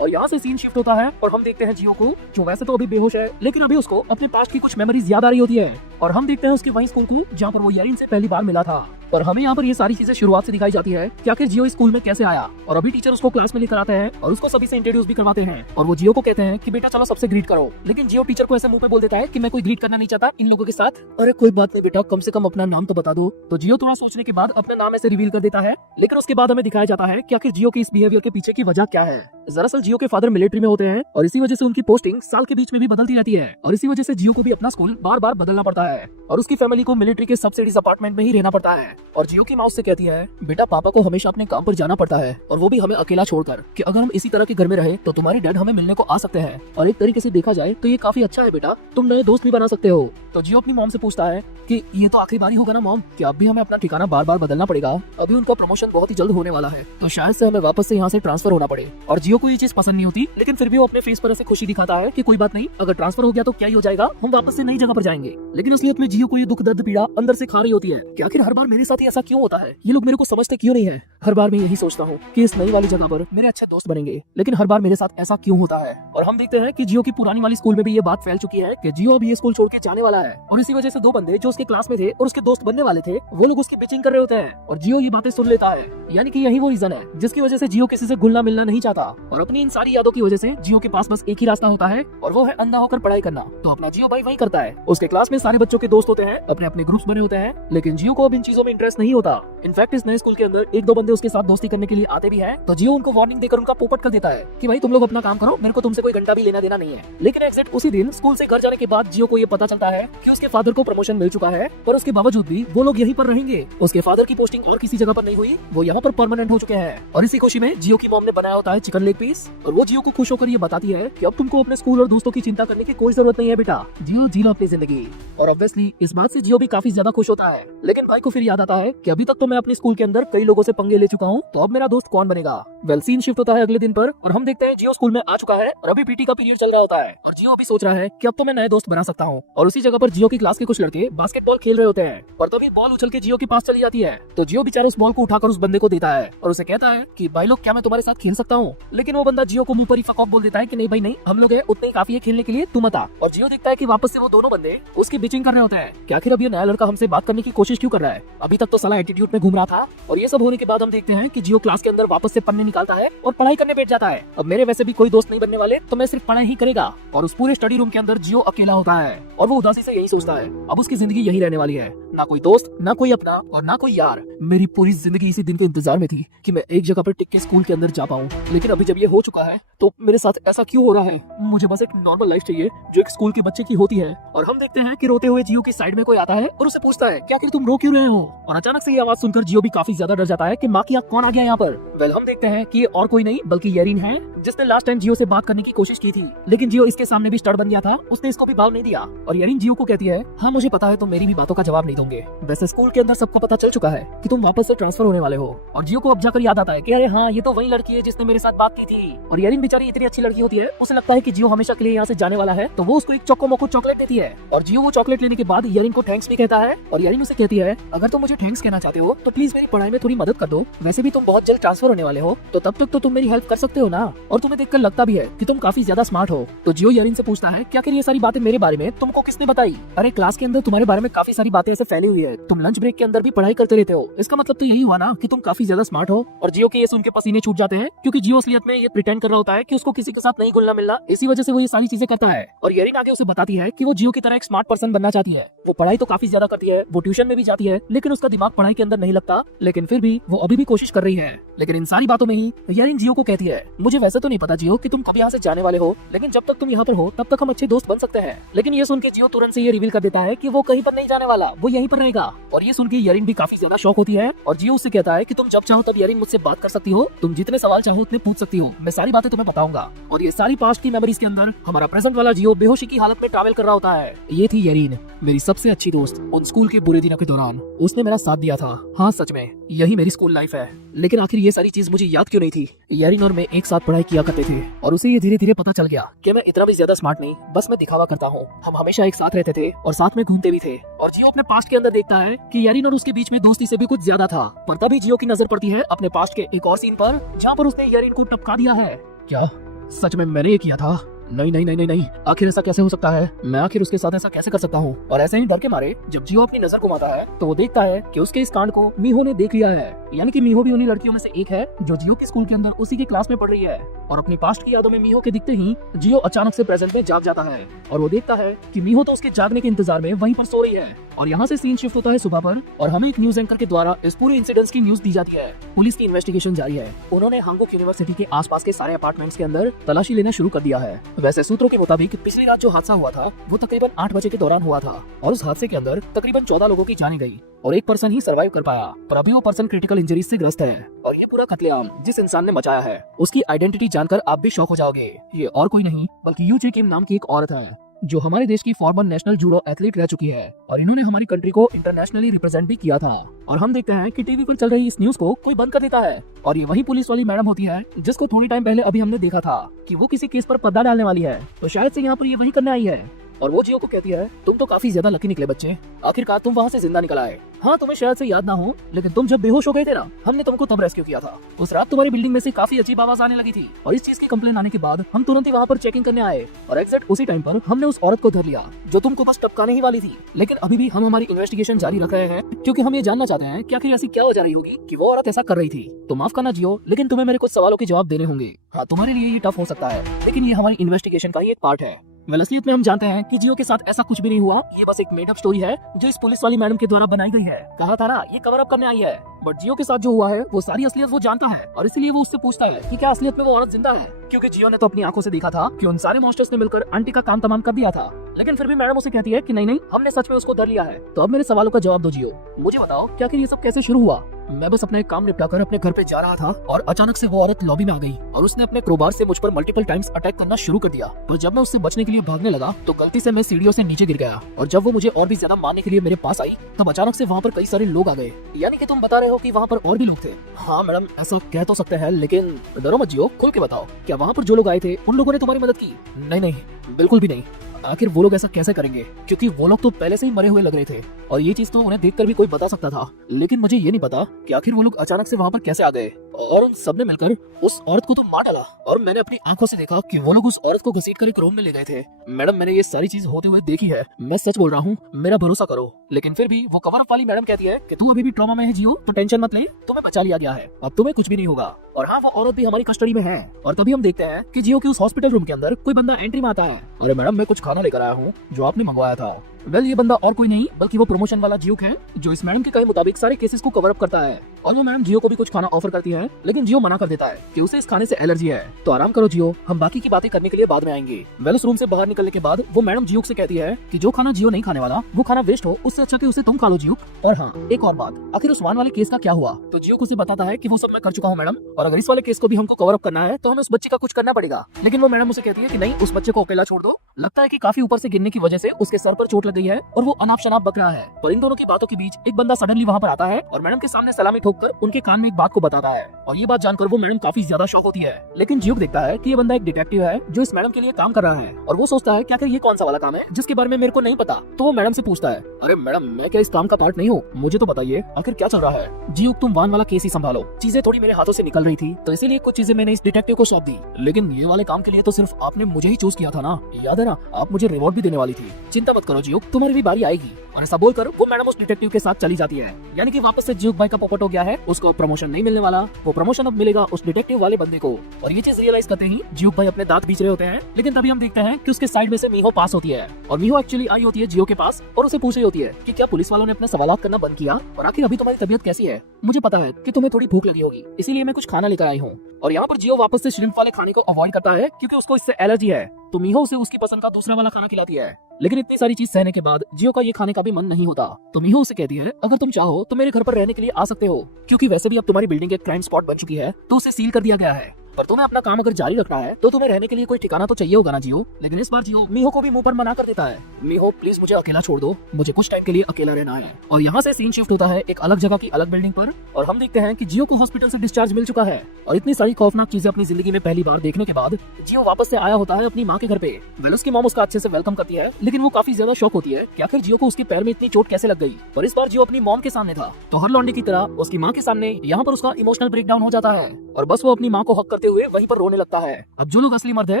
और यहाँ से सीन शिफ्ट होता है और हम देखते हैं जियो को जो वैसे तो अभी बेहोश है, लेकिन अभी उसको अपने पास्ट की कुछ मेमोरीज याद आ रही होती है। और हम देखते हैं उसके वही स्कूल को जहाँ पर वो यारिन से पहली बार मिला था। पर हमें यहाँ पर ये सारी चीजें शुरुआत से दिखाई जाती है कि आखिर जियो स्कूल में कैसे आया। और अभी टीचर उसको क्लास में लेकर आते हैं और उसको सभी से इंट्रोड्यूस भी करवाते हैं और वो जियो को कहते हैं कि बेटा चलो सबसे ग्रीट करो। लेकिन जियो टीचर को ऐसे मुंह पे बोल देता है कि मैं कोई ग्रीट करना नहीं चाहता इन लोगों के साथ। अरे कोई बात नहीं बेटा, कम से कम अपना नाम तो बता दो। तो जियो थोड़ा सोचने के बाद अपना नाम ऐसे रिवील कर देता है। लेकिन उसके बाद हमें दिखाया जाता है कि आखिर जियो के इस बिहेवियर के पीछे की वजह क्या है। दरअसल जियो के फादर मिलिट्री में होते हैं और इसी वजह से उनकी पोस्टिंग साल के बीच में भी बदलती रहती है और इसी वजह से जियो को भी अपना स्कूल बार बार बदलना पड़ता है और उसकी फैमिली को मिलिट्री के सबसिडीज अपार्टमेंट में ही रहना पड़ता है। और जियो की माँ उससे कहती है बेटा पापा को हमेशा अपने काम पर जाना पड़ता है और वो भी हमें अकेला छोड़कर, कि अगर हम इसी तरह के घर में रहे तो तुम्हारे डैड हमें मिलने को आ सकते हैं और एक तरीके से देखा जाए तो ये काफी अच्छा है बेटा, तुम नए दोस्त भी बना सकते हो। तो जियो अपनी मॉम से पूछता है कि ये तो आखिरी बार ही होगा ना मॉम, कि अब भी हमें अपना ठिकाना बार बार बदलना पड़ेगा, अभी उनका प्रमोशन बहुत ही जल्द होने वाला है तो शायद से हमें वापस से यहाँ से ट्रांसफर होना पड़े। और जियो को ये चीज पसंद नहीं होती, लेकिन फिर भी वो अपने फेस पर ऐसे खुशी दिखाता है कि कोई बात नहीं, अगर ट्रांसफर हो गया तो क्या ही हो जाएगा, हम वापस से नई जगह पर जाएंगे। लेकिन असलियत में जियो को ये दुख दर्द पीड़ा अंदर से खा रही होती है कि आखिर हर बार मेरे साथ ही ऐसा क्यों होता है, ये लोग मेरे को समझते क्यों नहीं है। हर बार मैं यही सोचता हूँ कि इस नई वाली जगह पर मेरे अच्छे दोस्त बनेंगे, लेकिन हर बार मेरे साथ ऐसा क्यों होता है। और हम देखते हैं कि जियो की पुरानी वाली स्कूल में भी ये बात फैल चुकी है कि जियो अब ये स्कूल छोड़ के जाने वाला है और इसी वजह से दो बंदे जो उसके क्लास में थे और उसके दोस्त बनने वाले थे वो लोग उसकी बिचिंग कर रहे होते हैं और जियो ये बातें सुन लेता है। यानी कि यही वो रीजन है जिसकी वजह से जियो किसी से घुलना मिलना नहीं चाहता और अपनी इन सारी यादों की वजह से जियो के पास बस एक ही रास्ता होता है और वो है अंधा होकर पढ़ाई करना। तो अपना जियो भाई वही करता है। उसके क्लास में सारे बच्चों के दोस्त होते हैं, अपने अपने ग्रुप्स बने होते हैं, लेकिन जियो को अब इन चीजों में इंटरेस्ट नहीं होता। इनफैक्ट इस नए स्कूल के अंदर एक दो बंदे उसके साथ दोस्ती करने के लिए आते भी हैं तो जियो उनको वार्निंग देकर उनका पोपट कर देता है कि भाई तुम लोग अपना काम करो, मेरे को तुमसे कोई घंटा भी लेना देना नहीं है। लेकिन एग्जैक्ट उसी दिन स्कूल से घर जाने के बाद जियो को ये पता चलता है कि उसके फादर को प्रमोशन मिल चुका है, पर उसके बावजूद भी वो लोग यहीं पर रहेंगे। उसके फादर की पोस्टिंग और किसी जगह पर नहीं हुई, वो यहाँ पर परमानेंट हो चुके हैं। और इसी खुशी में जियो की मॉम ने बनाया होता है चिकन लेग पीस और वो जियो को खुश होकर ये बताती है कि अब तुमको अपने स्कूल और दोस्तों की चिंता करने की कोई जरूरत नहीं है बेटा, जियो जी लो अपनी जिंदगी। और ऑब्वियसली इस बात से जियो भी काफी ज्यादा खुश होता है। लेकिन भाई को फिर याद आता है कि अभी तक तो मैं अपने स्कूल के अंदर कई लोगों से पंगे ले चुका हूँ, तो अब मेरा दोस्त कौन बनेगा। वेल सीन शिफ्ट होता है अगले दिन पर और हम देखते हैं जियो स्कूल में आ चुका है और अभी पीटी का पीरियड चल रहा होता है और जियो अभी सोच रहा है कि अब तो मैं नए दोस्त बना सकता हूँ। और उसी जगह पर जियो की क्लास के कुछ लड़के बास्केटबॉल खेल रहे होते हैं और तभी बॉल उछल के जियो के पास चली जाती है तो जियो बेचारा उस बॉल को उठाकर उस बंदे को देता है और उसे कहता है कि भाई लोग क्या मैं तुम्हारे साथ खेल सकता हूँ। लेकिन वो बंदा जियो को मुंह पर ही फक ऑफ बोल देता है कि नहीं भाई नहीं, हम लोग हैं उतने ही काफी है खेलने के लिए, तुम बता। और जियो देखता है कि वापस से वो दोनों बंदे उसकी बिचिंग कर रहे होते हैं कि आखिर अब ये नया लड़का हमसे बात करने की कोशिश क्यों कर रहा है, अभी तक तो साला एटीट्यूड में घूम रहा था। और ये सब होने के बाद हम देखते हैं कि जियो क्लास के अंदर वापस से पन्ने निकालता है और पढ़ाई करने बैठ जाता है। अब मेरे वैसे भी कोई दोस्त नहीं बनने वाले तो मैं सिर्फ पढ़ाई ही करेगा। और उस पूरे स्टडी रूम के अंदर जियो अकेला होता है और वो उदासी से यही सोचता है अब उसकी जिंदगी यही रहने वाली है, ना कोई दोस्त, ना कोई अपना और ना कोई यार। मेरी पूरी जिंदगी इसी दिन के इंतजार में थी कि मैं एक जगह पर टिक के स्कूल के अंदर जा पाऊं, लेकिन अभी जब ये हो चुका है तो मेरे साथ ऐसा क्यों हो रहा है। मुझे बस एक नॉर्मल लाइफ चाहिए जो एक स्कूल के बच्चे की होती है। और हम देखते हैं कि रोते हुए जियो की साइड में कोई आता है और उसे पूछता है कि आखिर तुम रो क्यों रहे हो। और अचानक से ये आवाज सुनकर जियो भी काफी ज्यादा डर जाता है कि माँ की आँख कौन आ गया यहाँ पर। वेल हम देखते हैं कि ये और कोई नहीं बल्कि येरिन है जिसने लास्ट टाइम जियो से बात करने की कोशिश की थी, लेकिन जियो इसके सामने भी स्टड बन गया था, उसने इसको भी भाव नहीं दिया। और येरिन जियो को कहती है हाँ मुझे पता है तुम मेरी भी बातों का जवाब नहीं दोगे, वैसे स्कूल के अंदर सबको पता चल चुका है कि तुम वापस से ट्रांसफर होने वाले हो। और जियो को अब जाकर याद आता है कि अरे हाँ ये तो वही लड़की है जिसने मेरे साथ बात की थी। और येरिन बेचारी इतनी अच्छी लड़की होती है, उसे लगता है कि जियो हमेशा के लिए यहाँ से जाने वाला है तो वो उसको एक चोको मोको चॉकलेट देती है। और जियो वो चॉकलेट लेने के बाद येरिन को थैंक्स भी कहता है और येरिन उसे कहती है अगर तुम मुझे थैंक्स कहना चाहते हो तो प्लीज मेरी पढ़ाई में थोड़ी मदद कर दो, वैसे भी तुम बहुत जल्द ट्रांसफर होने वाले हो तो तब तक तो तुम मेरी हेल्प कर सकते हो ना, और तुम्हें देखकर लगता भी है कि तुम काफी ज्यादा स्मार्ट हो। तो जियो येरिन से पूछता है क्या ये सारी बातें मेरे बारे में तुमको किसने बताई। अरे क्लास के अंदर तुम्हारे बारे में काफी सारी बातें ऐसे फैली हुई है, तुम लंच ब्रेक के अंदर भी पढ़ाई करते रहते हो, इसका मतलब तो यही हुआ ना कि तुम काफी ज्यादा स्मार्ट हो। और जियो के ये सुन के पसीने छूट जाते हैं क्योंकि जियो असलियत में ये प्रिटेंड कर रहा होता है कि उसको किसी के साथ नहीं घुलना मिलना, इसी वजह से वो ये सारी चीजें करता है। और येरिन आगे उसे बताती है कि वो जियो की तरह एक स्मार्ट पर्सन बनना चाहती है, वो पढ़ाई तो काफी ज्यादा करती है, वो ट्यूशन में भी जाती है, लेकिन उसका दिमाग पढ़ाई के अंदर नहीं लगता, लेकिन फिर भी वो अभी भी कोशिश कर रही है। लेकिन इन सारी बातों में ही येरिन जियो को कहती है मुझे वैसे तो नहीं पता जियो कि तुम कब यहाँ से जाने वाले हो, लेकिन जब तक तुम यहाँ पर हो तब तक हम अच्छे दोस्त बन सकते हैं। लेकिन ये सुन के जियो तुरंत से ये रिवील कर देता है कि वो कहीं पर नहीं जाने वाला, वो यहीं पर रहेगा। और ये सुन के येरिन भी काफी ज्यादा शॉक होती है और जियो उससे कहता है कि तुम जब चाहो तब येरिन मुझसे बात कर सकती हो, तुम जितने सवाल चाहो उतने पूछ सकती हो, मैं सारी बातें तुम्हें बताऊंगा। और ये सारी पास्ट की मेमोरीज के अंदर हमारा प्रेजेंट वाला जियो बेहोशी की हालत में ट्रैवल कर रहा होता है। ये थी येरिन, मेरी सबसे अच्छी दोस्त। उन स्कूल के बुरे दिनों के दौरान उसने मेरा साथ दिया था। हाँ सच में यही मेरी स्कूल लाइफ है। लेकिन आखिर ये सारी चीज मुझे याद क्यों नहीं थी। येरिन और मैं एक साथ पढ़ाई किया करते थे और उसे ये धीरे धीरे पता चल गया कि मैं इतना भी ज्यादा स्मार्ट नहीं, बस मैं दिखावा करता हूँ। हम हमेशा एक साथ रहते थे और साथ में घूमते भी थे। और जियो अपने पास्ट के अंदर देखता है कि येरिन और उसके बीच में दोस्ती से भी कुछ ज्यादा था, पर तभी जियो की नजर पड़ती है अपने पास्ट के एक और सीन पर जहाँ पर उसने येरिन को टपका दिया है। क्या सच में मैंने ये किया था? नहीं नहीं नहीं नहीं नहीं, आखिर ऐसा कैसे हो सकता है? मैं आखिर उसके साथ ऐसा कैसे कर सकता हूँ? और ऐसे ही डर के मारे जब जियो अपनी नजर घुमाता है तो वो देखता है कि उसके इस कांड को मीहो ने देख लिया है। यानी कि मीहो भी उन्हीं लड़कियों में से एक है जो जियो के स्कूल के अंदर उसी के क्लास में पढ़ रही है। और अपनी पास्ट की यादों में मीहो के दिखते ही जियो अचानक से प्रेजेंट में जाग जाता है और वो देखता है कि मीहो तो उसके जागने के इंतजार में वहीं पर सो रही है। और यहाँ से सीन शिफ्ट होता है सुबह पर और हमें एक न्यूज एंकर के द्वारा इस पूरे इंसिडेंट्स की न्यूज दी जाती है। पुलिस की इन्वेस्टिगेशन जारी है। उन्होंने हांगुक यूनिवर्सिटी के आसपास के सारे अपार्टमेंट्स के अंदर तलाशी लेना शुरू कर दिया है। वैसे सूत्रों के मुताबिक पिछली रात जो हादसा हुआ था वो तकरीबन 8 बजे के दौरान हुआ था और उस हादसे के अंदर तकरीबन 14 लोगों की जान गई और एक पर्सन ही सर्वाइव कर पाया। पर अभी वो पर्सन क्रिटिकल इंजरीज से ग्रस्त है। और ये पूरा कत्लेआम जिस इंसान ने मचाया है उसकी आइडेंटिटी जानकर आप भी शॉक हो जाओगे। ये और कोई नहीं बल्कि यू जे किम नाम की एक औरत है जो हमारे देश की फॉर्मर नेशनल जूडो एथलीट रह चुकी है और इन्होंने हमारी कंट्री को इंटरनेशनली रिप्रेजेंट भी किया था। और हम देखते हैं कि टीवी पर चल रही इस न्यूज को कोई बंद कर देता है और ये वही पुलिस वाली मैडम होती है जिसको थोड़ी टाइम पहले अभी हमने देखा था कि वो किसी केस पर पर्दा डालने वाली है। तो शायद से यहाँ पर ये वही करने आई है। और वो जियो को कहती है तुम तो काफी ज्यादा लकी निकले बच्चे, आखिरकार तुम वहाँ से जिंदा निकल आए। हाँ तुम्हें शायद से याद ना हो लेकिन तुम जब बेहोश हो गए थे ना हमने तुमको तब रेस्क्यू किया था। उस रात तुम्हारी बिल्डिंग में से काफी अजीब आवाज आने लगी थी और इस चीज की कंप्लेन आने के बाद हम तुरंत ही वहाँ पर चेकिंग करने आए और एग्जैक्ट उसी टाइम पर हमने उस औरत को धर लिया जो तुमको बस टपकाने ही वाली थी। लेकिन अभी भी हम हमारी इन्वेस्टिगेशन जारी रख रहे हैं क्योंकि हम ये जानना चाहते हैं कि आखिर ऐसी क्या वजह रही होगी कि वो औरत ऐसा कर रही थी। तो माफ करना जियो लेकिन तुम्हें मेरे कुछ सवालों के जवाब देने होंगे। हाँ तुम्हारे लिए ये टफ हो सकता है लेकिन ये हमारी इन्वेस्टिगेशन का ही एक पार्ट है। असलियत में हम जानते हैं कि जियो के साथ ऐसा कुछ भी नहीं हुआ, ये बस एक मेड अप स्टोरी है जो इस पुलिस वाली मैडम के द्वारा बनाई गई है। कहा था ना ये कवर अप करने आई है। बट जियो के साथ जो हुआ है वो सारी असलियत वो जानता है और इसलिए वो उससे पूछता है कि क्या असलियत में वो औरत जिंदा है, क्योंकि जियो ने तो अपनी आंखों से देखा था कि उन सारे मॉन्स्टर्स ने मिलकर आंटी का काम तमाम कर दिया था। लेकिन फिर भी मैडम उसे कहती है कि नहीं नहीं हमने सच में उसको धर लिया है। तो अब मेरे सवालों का जवाब दो जियो, मुझे बताओ क्या ये सब कैसे शुरू हुआ? मैं बस अपना एक काम निपटा कर अपने घर पे जा रहा था और अचानक से वो औरत लॉबी में आ गई और उसने अपने क्रोबार से मुझ पर मल्टीपल टाइम्स अटैक करना शुरू कर दिया। पर जब मैं उससे बचने के लिए भागने लगा तो गलती से मैं सीढ़ियों से नीचे गिर गया और जब वो मुझे और भी ज्यादा मारने के लिए मेरे पास आई तब अचानक से वहाँ पर कई सारे लोग आ गए। यानी कि तुम बता रहे हो कि वहाँ पर और भी लोग थे? हाँ मैडम ऐसा कह तो सकते हैं लेकिन डरो मत जियो, खुल के बताओ क्या वहाँ पर जो लोग आए थे उन लोगों ने तुम्हारी मदद की? नहीं नहीं बिल्कुल भी नहीं। आखिर वो लोग ऐसा कैसे करेंगे क्योंकि वो लोग तो पहले से ही मरे हुए लग रहे थे और ये चीज तो उन्हें देखकर भी कोई बता सकता था। लेकिन मुझे ये नहीं पता कि आखिर वो लोग अचानक से वहाँ पर कैसे आ गए और उन सबने मिलकर उस औरत को तो मार डाला। और मैंने अपनी आंखों से देखा कि वो लोग उस औरत को घसीट कर एक रूम में ले गए थे। मैडम मैंने ये सारी चीज होते हुए देखी है, मैं सच बोल रहा हूँ, मेरा भरोसा करो। लेकिन फिर भी वो कवर अप वाली मैडम कहती है कि तू अभी भी ट्रॉमा में है जियो, तो टेंशन मत ले, तुम्हें बचा लिया गया है, अब तुम्हें कुछ भी नहीं होगा। और हाँ वो औरत भी हमारी कस्टडी में है। और तभी हम देखते हैं कि जियो के उस हॉस्पिटल रूम के अंदर कोई बंदा एंट्री में आता है। अरे मैडम मैं कुछ खाना लेकर आया हूँ जो आपने मंगवाया था। वेल ये बंदा और कोई नहीं बल्कि वो प्रमोशन वाला जियो है जो इस मैडम के कहे मुताबिक सारे केसेस को कवर अप करता है। और वो मैडम जियो को भी कुछ खाना ऑफर करती है लेकिन जियो मना कर देता है कि उसे इस खाने से एलर्जी है। तो आराम करो जियो, हम बाकी की बातें करने के लिए बाद में आएंगे। वेल उस रूम से बाहर निकलने के बाद वो मैडम जियो से कहती है कि जो खाना जियो नहीं खाने वाला वो खाना वेस्ट हो, उससे अच्छा कि उसे तुम खा लो जियो। और हाँ एक और बात, आखिर उस वान वाले केस का क्या हुआ? तो जियो को उसे बताता है कि वो सब मैं कर चुका हूँ मैडम, और अगर इस वाले केस को भी हमको कवर अप करना है तो हमें उस बच्चे का कुछ करना पड़ेगा। लेकिन वो मैडम उसे कहती है कि नहीं उस बच्चे को अकेला छोड़ दो, लगता है कि काफी ऊपर से गिरने की वजह से उसके सर पर चोट लग गई है और वो अनाप शनाप बक रहा है। पर इन दोनों की बातों के बीच एक बंदा सडनली वहाँ पर आता है और मैडम के सामने सलामी ठोककर उनके कान में एक बात को बताता है। और ये बात जानकर वो मैडम काफी ज्यादा शॉक होती है। लेकिन जियो देखता है कि ये बंदा एक डिटेक्टिव है जो इस मैडम के लिए काम कर रहा है और वो सोचता है क्या ये कौन सा वाला काम है जिसके बारे में मेरे को नहीं पता। तो वो मैडम से पूछता है अरे मैडम मैं क्या इस काम का पार्ट नहीं हूँ, मुझे तो बताइए आखिर क्या चल रहा है। जियो तुम वान वाला केस ही संभालो, चीजें थोड़ी मेरे हाथों से निकल रही थी तो इसीलिए कुछ चीजें मैंने इस डिटेक्टिव को सौंप दी, लेकिन ये वाले काम के लिए तो सिर्फ आपने मुझे ही चूज किया था ना, याद है ना, आप मुझे रिवॉर्ड भी देने वाली थी। चिंता मत करो जियो, तुम्हारी भी बारी आएगी। और ऐसा बोलकर वो मैडम उस डिटेक्टिव के साथ चली जाती है। यानी कि वापस से जियो भाई का पोपट हो गया है, उसको प्रमोशन नहीं मिलने वाला, वो प्रमोशन अब मिलेगा उस डिटेक्टिव वाले बंदे को। और ये चीज रियलाइज करते ही जियो भाई अपने दांत बीच रहे होते हैं। लेकिन तभी हम देखते हैं कि उसके साइड में से मीहो पास होती है और मीहो एक्चुअली आई होती है जियो के पास और उसे पूछ रही होती है कि क्या पुलिस वालों ने अपने सवालात करना बंद किया और आखिर अभी तुम्हारी तबीयत कैसी है? मुझे पता है कि तुम्हें थोड़ी भूख लगी होगी इसीलिए मैं कुछ खाना लेकर आई हूँ। और यहाँ पर जियो वापस से श्रिम्प वाले खाने को अवॉइड करता है क्योंकि उसको इससे एलर्जी है। तो मीहो उसे उसकी पसंद का दूसरा वाला खाना खिलाती है। लेकिन इतनी सारी चीज सहने के बाद जियो का ये खाने का भी मन नहीं होता। तो मीहो उसे कहती है अगर तुम चाहो तो मेरे घर पर रहने के लिए आ सकते हो, क्योंकि वैसे भी अब तुम्हारी बिल्डिंग एक क्राइम स्पॉट बन चुकी है तो उसे सील कर दिया गया है। पर तुम्हें अपना काम अगर जारी रखना है तो तुम्हें रहने के लिए कोई ठिकाना तो चाहिए होगा ना जियो। लेकिन इस बार जियो मीहो को भी मुंह पर मना कर देता है। मीहो प्लीज मुझे अकेला छोड़ दो, मुझे कुछ टाइम के लिए अकेला रहना है। और यहाँ से सीन शिफ्ट होता है एक अलग जगह की अलग बिल्डिंग पर और हम देखते हैं कि जियो को हॉस्पिटल से डिस्चार्ज मिल चुका है। और इतनी सारी खौफनाक चीजें अपनी जिंदगी में पहली बार देखने के बाद जियो वापस से आया होता है अपनी माँ के घर पे। वेल उसकी मॉम उसका अच्छे से वेलकम करती है, लेकिन वो काफी ज्यादा शॉक होती है कि आखिर जियो को उसके पैर में इतनी चोट कैसे लग गई। पर इस बार जियो अपनी मॉम के सामने था तो हर लौंडे की तरह उसकी माँ के सामने यहाँ पर उसका इमोशनल ब्रेकडाउन हो जाता है और बस वो अपनी माँ को हक कर करते हुए वहीं पर रोने लगता है। अब जो लोग असली मर्द है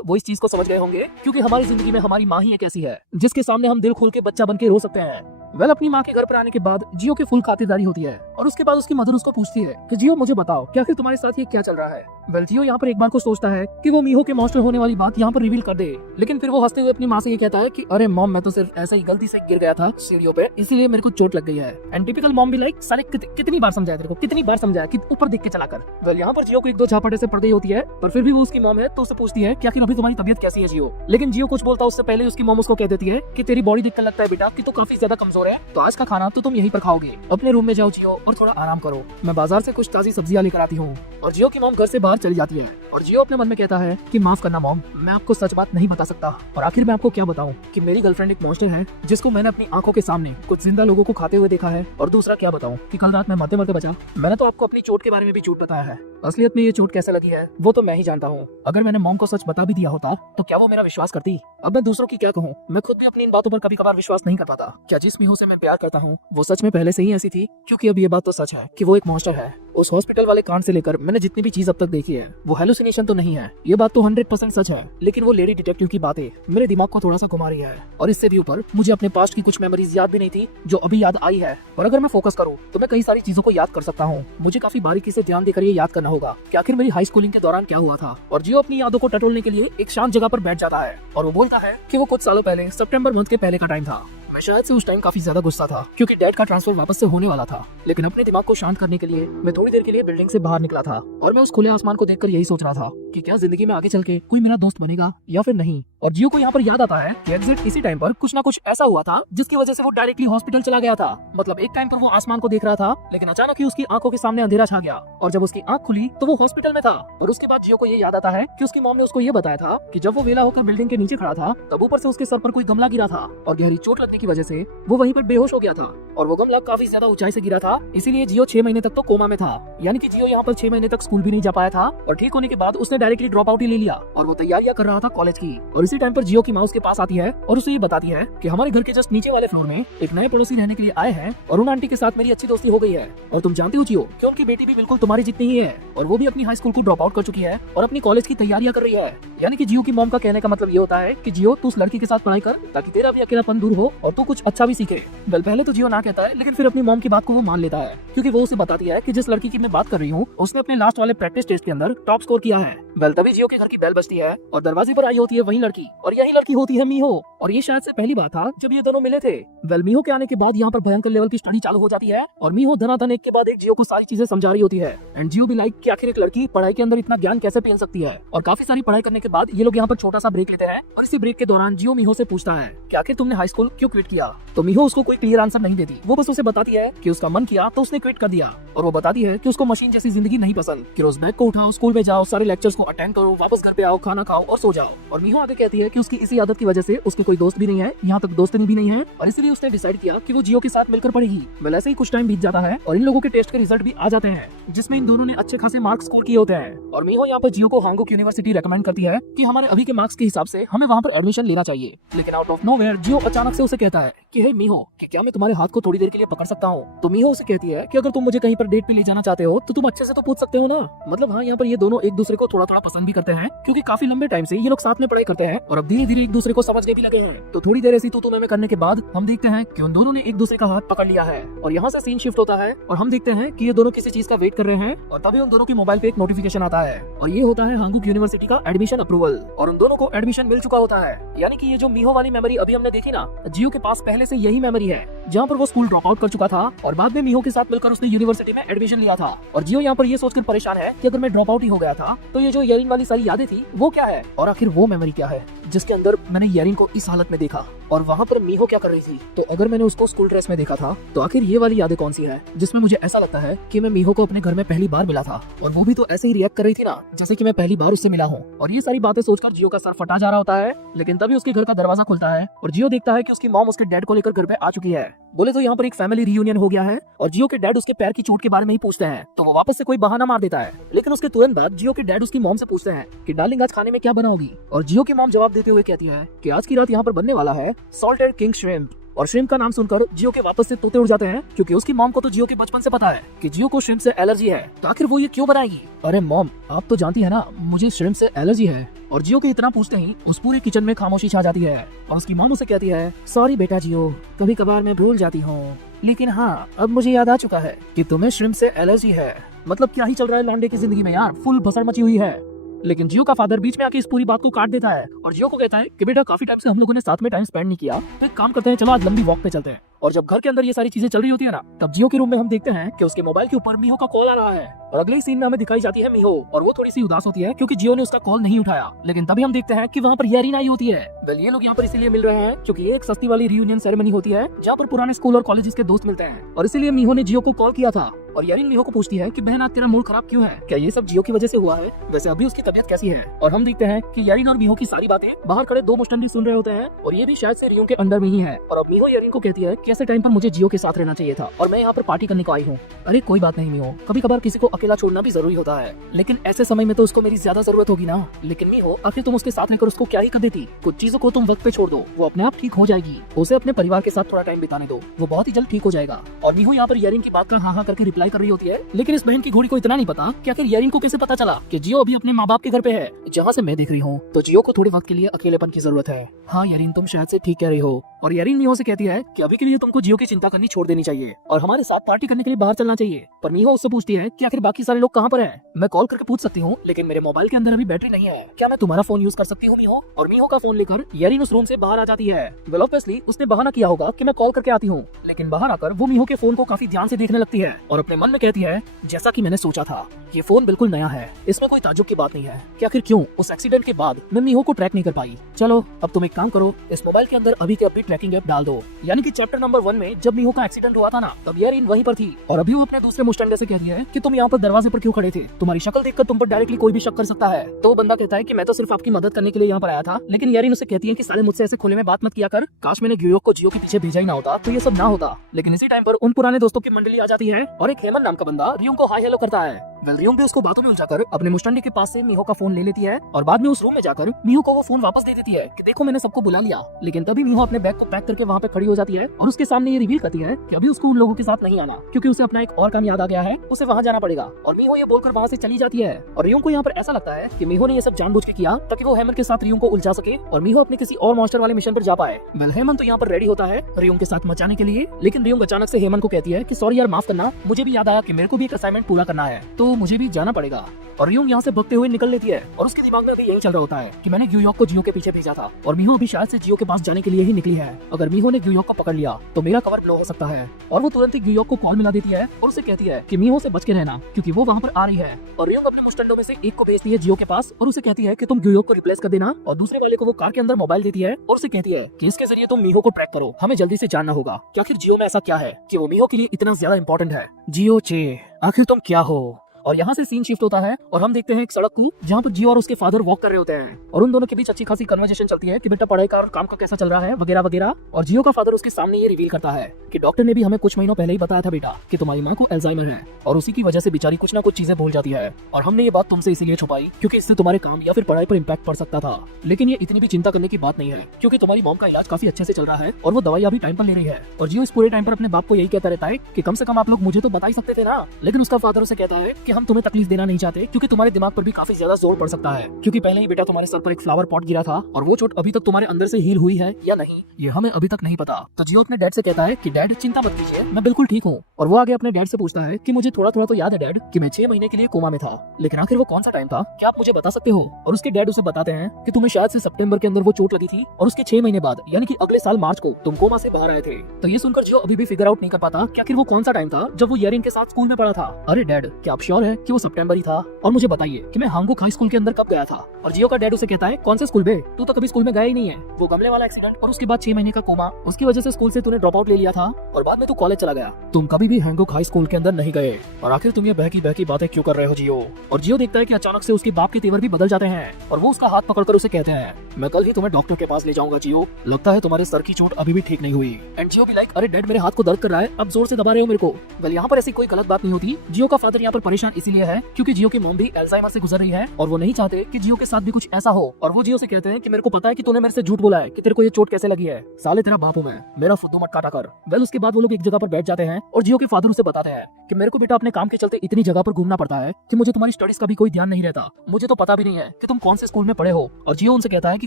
वो इस चीज को समझ गए होंगे, क्योंकि हमारी जिंदगी में हमारी माँ ही एक ऐसी है जिसके सामने हम दिल खोल के बच्चा बन के रो सकते हैं। वेल अपनी माँ के घर पर आने के बाद जियो की फुल खातिरदारी होती है और उसके बाद उसकी मदर उसको पूछती है कि जियो मुझे बताओ कि आखिर तुम्हारे साथ ये क्या चल रहा है। वेल जियो यहाँ पर एक बार को सोचता है कि वो मीहो के मॉन्स्टर होने वाली बात यहाँ पर रिवील कर दे, लेकिन फिर वो हंसते हुए अपनी माँ से ये कहता है कि अरे मॉम मैं तो सिर्फ ऐसे ही गलती से गिर गया था सीढ़ियों पे, इसीलिए मेरे को चोट लग गई है। एंड टिपिकल मॉम भी लाइक साले कितनी बार समझाया तेरे को, कितनी बार समझाया कि ऊपर देख के चला कर। वेल यहाँ पर जियो को एक दो झापट ऐसे पड़ गई होती है, पर फिर भी वो उसकी मॉम है तो उससे पूछती है कि आखिर अभी तुम्हारी तबीयत कैसी है जियो। लेकिन जियो कुछ बोलता उससे पहले उसकी मॉम उसको कह देती है कि तेरी बॉडी देखकर लगता है बेटा कि तू काफी ज्यादा कमजोर है, तो आज का खाना तो तुम यहीं पर खाओगे, अपने रूम में जाओ जियो और थोड़ा आराम करो, मैं बाजार से कुछ ताजी सब्जियां लेकर आती हूँ। और जियो की मॉम घर से बाहर चली जाती है और जियो अपने मन में कहता है कि माफ करना मॉम, मैं आपको सच बात नहीं बता सकता, और आखिर मैं आपको क्या बताऊं कि मेरी गर्लफ्रेंड एक मॉन्स्टर है जिसको मैंने अपनी आंखों के सामने कुछ जिंदा लोगों को खाते हुए देखा है, और दूसरा क्या बताऊं कि कल रात मैं मरते मरते बचा। मैंने तो आपको अपनी चोट के बारे में भी झूठ बताया है, असलियत में ये चोट कैसे लगी है वो तो मैं ही जानता हूँ। अगर मैंने मॉम को सच बता भी दिया होता तो क्या वो मेरा विश्वास करती? अब मैं दूसरों की क्या कहूँ, मैं खुद भी अपनी इन बातों पर कभी कभार विश्वास नहीं कर पाता। क्या जिस मीहो से मैं प्यार करता हूँ वो सच में पहले से ही ऐसी थी? क्योंकि अब ये बात तो सच है कि वो एक मॉन्स्टर है। उस हॉस्पिटल वाले कांड से लेकर मैंने जितनी भी चीज अब तक देखी है वो हेलुसिनेशन तो नहीं है, ये बात तो 100% सच है, लेकिन वो लेडी डिटेक्टिव की बातें मेरे दिमाग को थोड़ा सा घुमा रही है, और इससे भी ऊपर मुझे अपने पास्ट की कुछ मेमोरीज याद भी नहीं थी जो अभी याद आई है। और अगर मैं फोकस करूँ तो मैं कई सारी चीजों को याद कर सकता हूँ। मुझे काफी बारीकी से ध्यान देकर ये याद करना होगा कि आखिर मेरी हाई स्कूलिंग के दौरान क्या हुआ था। और जियो अपनी यादों को टटोलने के लिए एक शांत जगह पर बैठ जाता है और वो बोलता है कि वो कुछ सालों पहले सितंबर मंथ के पहले का टाइम था। मैं शायद से उस टाइम काफी ज्यादा गुस्सा था क्योंकि डैड का ट्रांसफर वापस से होने वाला था, लेकिन अपने दिमाग को शांत करने के लिए मैं थोड़ी देर के लिए बिल्डिंग से बाहर निकला था और मैं उस खुले आसमान को देखकर यही सोच रहा था कि क्या जिंदगी में आगे चल के कोई मेरा दोस्त बनेगा या फिर नहीं। और जियो को यहाँ पर याद आता है कि एग्जैक्ट इसी टाइम पर कुछ ना कुछ ऐसा हुआ था जिसकी वजह से वो डायरेक्टली हॉस्पिटल चला गया था। मतलब एक टाइम पर वो आसमान को देख रहा था, लेकिन अचानक ही उसकी आंखों के सामने अंधेरा छा गया और जब उसकी आंख खुली तो वो हॉस्पिटल में था। और उसके बाद जियो को ये याद आता है कि उसकी मॉम ने उसको ये बताया था कि जब वो वेला होकर बिल्डिंग के नीचे खड़ा था तब ऊपर से उसके सर पर कोई गमला गिरा था और गहरी चोट लगने की वजह से वो वहीं पर बेहोश हो गया था, और वो गमला काफी ज्यादा ऊंचाई से गिरा था, इसीलिए जियो 6 महीने तक तो कोमा में था। यानी कि जियो यहाँ पर 6 महीने तक स्कूल भी नहीं जा पाया था, और ठीक होने के बाद उसने डायरेक्टली ड्रॉप आउट ही ले लिया और वो तैयारियां कर रहा था कॉलेज की। और इसी टाइम पर जियो की माँ उसके पास आती है और उसे ये बताती है कि हमारे घर के जस्ट नीचे वाले फ्लोर में एक नए पड़ोसी रहने के लिए आए हैं और उन आंटी के साथ मेरी अच्छी दोस्ती हो गई है, और तुम जानती हो जियो कि उनकी बेटी भी बिल्कुल तुम्हारी जितनी ही है, और वो भी अपनी हाई स्कूल को ड्रॉप आउट कर चुकी है और अपनी कॉलेज की तैयारियां कर रही है। यानी कि जियो की मॉम का कहने का मतलब ये होता है कि जियो तू उस लड़की के साथ पढ़ाई कर ताकि तेरा भी अकेलापन दूर हो और तू कुछ अच्छा भी सीखे। वेल पहले तो जियो ना कहता है, लेकिन फिर अपनी मॉम की बात को वो मान लेता है क्योंकि वो उसे बताती है कि जिस लड़की की मैं बात कर रही हूँ उसने अपने लास्ट वाले प्रैक्टिस टेस्ट के अंदर टॉप स्कोर किया है। वेल तभी जियो के घर की बेल बजती है और दरवाजे पर आई होती है वही लड़की, और यही लड़की होती है मीहो, और ये शायद से पहली बार था जब ये दोनों मिले थे। वेल मीहो के आने के बाद यहाँ पर भयंकर लेवल की स्टडी चालू हो जाती है और मीहो धनाधन एक के बाद एक जियो को सारी चीजें समझा रही होती है। एंड जियो भी लाइक कि आखिर एक लड़की पढ़ाई के अंदर इतना ज्ञान कैसे पेल सकती है। और काफी सारी पढ़ाई करने के बाद ये लोग यहाँ पर छोटा सा ब्रेक लेते हैं और इसी ब्रेक के दौरान जियो मीहो से पूछता है कि आखिर तुमने हाई स्कूल क्यों क्विट किया। तो मीहो उसको कोई क्लियर आंसर नहीं देती, वो बस उसे बताती है कि उसका मन किया तो उसने क्विट कर दिया, और वो बताती है कि उसको मशीन जैसी जिंदगी नहीं पसंद कि रोज बैग को उठाओ, स्कूल में जाओ, सारे लेक्चर्स को अटेंड करो, वापस घर पे आओ, खाना खाओ और सो जाओ। और मीहो आगे कहती है कि उसकी इसी आदत की वजह से उसके कोई दोस्त भी नहीं है, यहाँ तक दोस्तनी भी नहीं है, और इसीलिए उसने डिसाइड किया कि वो जियो के साथ मिलकर पढ़ेगी। वेल ऐसे ही कुछ टाइम बीत जाता है और इन लोगों के टेस्ट के रिजल्ट भी आ जाते हैं जिसमें इन दोनों ने अच्छे खासे मार्क्स स्कोर किए होते हैं। और मीहो यहाँ पर जियो को हांगुक यूनिवर्सिटी रेकमेंड करती है कि हमारे अभी के मार्क्स के हिसाब से हमें वहाँ पर एडमिशन लेना चाहिए। लेकिन आउट ऑफ नोवेयर जियो अचानक से उसे कहता है कि हे मीहो, कि क्या मैं तुम्हारे हाथ को थोड़ी देर के लिए पकड़ सकता हूँ। तो मीहो उसे कहती है कि अगर तुम मुझे कहीं पर डेट पे ले जाना चाहते हो तो तुम अच्छे से तो पूछ सकते हो ना। मतलब हाँ, यहाँ पर ये दोनों एक दूसरे को थोड़ा थोड़ा पसंद भी करते हैं क्योंकि काफी लंबे टाइम से ये लोग साथ में पढ़ाई करते हैं और अब धीरे धीरे एक दूसरे को समझने भी लगे हैं। तो थोड़ी देर ऐसी तू में करने के बाद हम देखते हैं कि उन दोनों ने एक दूसरे का हाथ पकड़ लिया है, और यहाँ से सीन शिफ्ट होता है और हम देखते हैं कि ये दोनों किसी चीज का वेट कर रहे हैं, और तभी उन दोनों के मोबाइल पे एक नोटिफिकेशन आता है और ये होता है हांगुक यूनिवर्सिटी का एडमिशन अप्रूवल, और उन दोनों को एडमिशन मिल चुका होता है। यानी कि ये जो मीहो वाली मेमोरी अभी हमने देखी ना, जियो के पास पहले से यही मेमोरी है जहाँ पर वो स्कूल ड्रॉप आउट कर चुका था और बाद में मीहो के साथ मिलकर उसने यूनिवर्सिटी में एडमिशन लिया था। और जियो यहाँ पर ये सोचकर परेशान है कि अगर मैं ड्रॉप आउट ही हो गया था तो ये जो येरिन वाली सारी यादें थी वो क्या है, और आखिर वो मेमोरी क्या है जिसके अंदर मैंने येरिन को इस हालत में देखा और वहाँ पर मीहो क्या कर रही थी। तो अगर मैंने उसको स्कूल ड्रेस में देखा था तो आखिर ये वाली यादें कौन सी है जिसमें मुझे ऐसा लगता है कि मैं मीहो को अपने घर में पहली बार मिला था, और वो भी तो ऐसे ही रिएक्ट कर रही थी ना जैसे कि मैं पहली बार उससे मिला हूँ। और ये सारी बातें सोचकर जियो का सर फटा जा रहा होता है, लेकिन तभी उसके घर का दरवाजा खुलता है और जियो देखता है कि उसकी मॉम उसके डैड को लेकर घर पे आ चुकी है। बोले तो यहाँ पर एक फैमिली रियूनियन हो गया है और जियो के डैड उसके पैर की चोट के बारे में ही पूछते हैं, तो वो वापस से कोई बहाना मार देता है। लेकिन उसके तुरंत बाद जियो के डैड उसकी मॉम से पूछते हैं कि डार्लिंग आज खाने में क्या बनाओगी, और जियो की मॉम जवाब देते हुए कहती है कि आज की रात यहाँ पर बनने वाला है सॉल्टेड किंग श्रिम्प। और श्रिम्प का नाम सुनकर जियो के वापस से तोते उड़ जाते हैं, क्योंकि उसकी मॉम को तो जियो के बचपन से पता है कि जियो को श्रिम्प से एलर्जी है, तो आखिर वो ये क्यों बनाएगी। अरे मॉम, आप तो जानती है ना मुझे श्रिम्प से एलर्जी है। और जियो के इतना पूछते ही उस पूरे किचन में खामोशी छा जाती है और उसकी मॉम उसे कहती है, सॉरी बेटा जियो, कभी कभार मैं भूल जाती हूँ, लेकिन हाँ अब मुझे याद आ चुका है कि तुम्हें श्रिम्प से एलर्जी है। मतलब क्या ही चल रहा है लॉन्डे की जिंदगी में यार, फुल भसड़ मची हुई है। लेकिन जियो का फादर बीच में आके इस पूरी बात को काट देता है और जियो को कहता है कि बेटा काफी टाइम से हम लोगों ने साथ में टाइम स्पेंड नहीं किया, तो एक काम करते हैं, चलो आज लंबी वॉक पे चलते हैं। और जब घर के अंदर ये सारी चीजें चल रही होती है ना, तब जियो के रूम में हम देखते हैं कि उसके मोबाइल के ऊपर मीहो का कॉल आ रहा है और अगले सीन में हमें दिखाई जाती है मीहो और वो थोड़ी सी उदास होती है क्योंकि जियो ने उसका कॉल नहीं उठाया। लेकिन तभी हम देखते हैं कि वहाँ पर येरिन आई होती है। वेल ये लोग यहाँ पर इसीलिए मिल रहे हैं क्योंकि ये एक सस्ती वाली रियूनियन सेरेमनी होती है जहाँ पर पुराने स्कूल और कॉलेज के दोस्त मिलते हैं, और इसीलिए मीहो ने जियो को कॉल किया था। और येरिन मीहो को पूछती है कि बहन आज तेरा मूड खराब क्यों है, क्या ये सब जियो की वजह से हुआ है, वैसे अभी उसकी तबीयत कैसी है। और हम देखते हैं कि येरिन और मीहो की सारी बातें बाहर खड़े दो मुस्टंडी सुन रहे होते हैं और ये भी शायद से रियो के अंडर में ही है। और अब मीहो येरिन को कहती है कि ऐसे टाइम पर मुझे जियो के साथ रहना चाहिए था और मैं यहाँ पर पार्टी करने को आई हूँ। अरे कोई बात नहीं मीहो, कभी कभार किसी को अकेला छोड़ना भी जरूरी होता है, लेकिन ऐसे समय में तो उसको मेरी ज्यादा जरूरत होगी ना। लेकिन मीहो आखिर तुम उसके साथ रहकर उसको क्या ही कर देती, कुछ चीजों को तुम वक्त पे छोड़ दो, वो अपने आप ठीक हो जाएगी। उसे अपने परिवार के साथ थोड़ा टाइम बिताने दो, वो बहुत ही जल्द ठीक हो जाएगा। और मीहो यहाँ पर येरिन की बात का हाँ हाँ करके रिप्लाई कर रही होती है, लेकिन इस बहन की घोड़ी को इतना नहीं पता कि आखिर येरिन को कैसे पता चला कि जियो अभी अपने माँ बाप के घर पे है। जहाँ से मैं देख रही हूँ तो जियो को थोड़े वक्त के लिए अकेलेपन की जरूरत है। हाँ येरिन, तुम शायद से ठीक कह रही हो। और येरिन मीहो से कहती है कि अभी के लिए तुमको जियो की चिंता करनी छोड़ देनी चाहिए और हमारे साथ पार्टी करने के लिए बाहर चलना चाहिए। पर मीहो उससे पूछती है कि आखिर बाकी सारे लोग कहाँ पर हैं? मैं कॉल करके पूछ सकती हूँ, लेकिन मेरे मोबाइल के अंदर अभी बैटरी नहीं है, क्या मैं तुम्हारा फोन यूज कर सकती हूँ मीहो? और मीहो का फोन लेकर येरिन उस रूम से बाहर आ जाती है। वेल ऑब्वियसली उसने बहाना किया होगा कि मैं कॉल करके आती हूँ, लेकिन बाहर आकर वो मीहो के फोन को काफी ध्यान से देखने लगती है और अपने मन में कहती है, जैसा कि मैंने सोचा था ये फोन बिल्कुल नया है, इसमें कोई ताज्जुब की बात नहीं है कि आखिर क्यों उस एक्सीडेंट के बाद मैं मीहो को ट्रैक नहीं कर पाई। चलो अब तुम एक काम करो, इस मोबाइल के अंदर अभी के अभी ट्रैकिंग ऐप डाल दो। यानी कि चैप्टर नंबर 1 में जब मीहो का एक्सीडेंट हुआ था ना, तब येरिन वहीं पर थी और अभी वो अपने दूसरे मुस्टंडे से कहती है कि तुम यहाँ पर दरवाजे पर क्यों खड़े थे, तुम्हारी शक्ल देखकर तुम पर डायरेक्टली कोई भी शक कर सकता है। तो वो बंदा कहता है कि मैं तो सिर्फ आपकी मदद करने के लिए यहाँ पर आया था, लेकिन येरिन उसे कहती है कि साले मुझसे ऐसे खुले में बात मत किया कर, काश मैंने ग्यूयोक को जियो के पीछे भेजा ही ना होता तो ये सब ना होता। लेकिन इसी टाइम पर उन पुराने दोस्तों की मंडली आ जाती है और एक हेमन नाम का बंदा रियोंग को हाई हेलो करता है। वेल रियोंग भी उसको बातों में उलझाकर अपने मुस्टंडी के पास से मीहो का फोन ले लेती है और बाद में उस रूम में जाकर मीहो को वो फोन वापस दे देती है कि देखो मैंने सबको बुला लिया। लेकिन तभी मीहो अपने बैग को पैक करके वहाँ पे खड़ी हो जाती है और उसके सामने ये रिवील करती है कि अभी उसको उन लोगों के साथ नहीं आना, क्योंकि उसे अपना एक और काम याद आ गया है, उसे वहाँ जाना पड़ेगा। और मीहो ये बोलकर वहाँ से चली जाती है और रियोंग को यहाँ पर ऐसा लगता है कि मीहो ने ये सब जानबूझ के किया ताकि वो हेमन के साथ रियोंग को उलझा सके और मीहो अपने किसी और मॉन्स्टर वाले मिशन पर जा पाए। वेल हेमन तो यहाँ पर रेडी होता है रियोंग के साथ मचाने के लिए, लेकिन रियोंग अचानक से हेमन को कहती है कि सॉरी यार माफ करना, मुझे भी याद आया कि मेरे को भी एक असाइनमेंट पूरा करना है तो मुझे भी जाना पड़ेगा। और रियोंग यहाँ से भागते हुए निकल लेती है और उसके दिमाग में अभी यही चल रहा होता है कि मैंने ग्यूयोक को जियो के पीछे भेजा था और मीहो अभी शायद से जियो के पास जाने के लिए ही निकली है। अगर मीहो ने ग्यूयोक को पकड़ लिया तो मेरा कवर ब्लो हो सकता है। और वो तुरंत ही ग्यूयोक को कॉल मिला देती है और उसे कहती है कि मीहो से बच के रहना क्योंकि वो वहाँ पर आ रही है। और रियोंग अपने मुस्टंडों में से एक को भेजती है जियो के पास और उसे कहती है कि तुम ग्यूयोक को रिप्लेस कर देना, और दूसरे वाले को वो कार के अंदर मोबाइल देती है और उसे कहती है कि इसके जरिए तुम मीहो को ट्रैक करो, हमें जल्दी से जानना होगा कि आखिर जियो में ऐसा क्या है कि वो मीहो के लिए इतना ज्यादा इंपॉर्टेंट है। जियो चे आखिर तुम क्या हो। और यहाँ से सीन शिफ्ट होता है और हम देखते हैं एक सड़क को जहाँ पर जियो और उसके फादर वॉक कर रहे होते हैं और उन दोनों के बीच अच्छी खासी कन्वर्सेशन चलती है कि बेटा पढ़ाई का और काम का कैसा चल रहा है वगैरह वगैरह। और जियो का फादर उसके सामने ये रिवील करता है कि डॉक्टर ने भी हमें कुछ महीनों पहले ही बताया था बेटा कि तुम्हारी माँ को अल्जाइमर है और उसी की वजह से बेचारी कुछ ना कुछ चीजें भूल जाती है, और हमने ये बात तुमसे इसीलिए छुपाई क्योंकि इससे तुम्हारे काम या फिर पढ़ाई पर इम्पैक्ट पड़ सकता था। लेकिन ये इतनी भी चिंता करने की बात नहीं है क्योंकि तुम्हारी मॉम का इलाज काफी अच्छे से चल रहा है और वो दवाई अभी टाइम पर ले रही है। और जियो इस पूरे टाइम पर अपने बाप को यही कहता रहता है कि कम से कम आप लोग मुझे तो बता ही सकते थे ना। लेकिन उसका फादर उसे कहता है कि हम तुम्हें तकलीफ देना नहीं चाहते क्योंकि तुम्हारे दिमाग पर भी काफी ज्यादा जोर पड़ सकता है, क्योंकि पहले ही बेटा तुम्हारे सर पर एक फ्लावर पॉट गिरा था और वो चोट अभी तक तुम्हारे अंदर से हील हुई है या नहीं ये हमें अभी तक नहीं पता। तो जियो अपने डैड से कहता है कि डैड चिंता मत कीजिए, मैं बिल्कुल ठीक हूँ। और वो आगे अपने डैड से पूछता है कि मुझे थोड़ा थोड़ा तो याद है डैड कि मैं 6 महीने के लिए कोमा में था, लेकिन आखिर वो कौन सा टाइम था, क्या आप मुझे बता सकते हो? और उसके डैड उसे बताते हैं कि तुम्हें शायद से सितंबर के अंदर वो चोट लगी थी और उसके 6 महीने बाद यानी कि अगले साल मार्च को तुम कोमा से बाहर आए थे। तो ये सुनकर जियो अभी भी फिगर आउट नहीं कर पाता कि आखिर वो कौन सा टाइम था जब वो येरिन के साथ स्कूल में पढ़ा था। अरे डैड क्या आप श्योर है कि वो सितंबर ही था? और मुझे बताइए कि मैं हांगुक हाई स्कूल के अंदर कब गया था? और जियो का डैड उसे कहता है कौन से स्कूल में, तू तो कभी स्कूल में गया ही नहीं है। वो गमले वाला एक्सीडेंट और उसके बाद 6 महीने का कोमा, उसकी वजह से स्कूल से तूने ड्रॉप आउट ले लिया था और बाद में तू कॉलेज चला गया। तुम कभी भी हांगुक हाई स्कूल के अंदर नहीं गए और आखिर तुम ये बहकी बातें क्यों कर रहे हो जियो? और जियो देखता है कि अचानक से उसके बाप के तेवर भी बदल जाते हैं और वो उसका हाथ पकड़कर उसे कहते हैं मैं कल ही तुम्हें डॉक्टर के पास ले जाऊंगा जियो, लगता है तुम्हारे सर की चोट अभी भी ठीक नहीं हुई। एंड जियो भी लाइक अरे डैड मेरे हाथ को दर्द कर रहा है, अब जोर से दबा रहे हो मेरे को। वेल यहाँ पर पर ऐसी कोई गलत बात नहीं होती। जियो का फादर यहाँ पर परेशान इसीलिए है क्योंकि जियो की मॉम भी अल्जाइमर से गुजर रही है और वो नहीं चाहते कि जियो के साथ भी कुछ ऐसा हो। और वो जियो से कहते हैं कि मेरे को पता है कि तूने मेरे से झूठ बोला है कि तेरे को ये चोट कैसे लगी है, साले तेरा बाप हूं मैं, मेरा फुद्दू मत काटा कर। वेल उसके बाद वो लोग एक जगह पर बैठ जाते हैं और जियो के फादर उसे बताते हैं कि मेरे को बेटा अपने काम के चलते इतनी जगह पर घूमना पड़ता है कि मुझे तुम्हारी स्टडीज का भी कोई ध्यान नहीं रहता, मुझे तो पता भी नहीं है कि तुम कौन से स्कूल में पढ़े हो। और जियो उनसे कहता है कि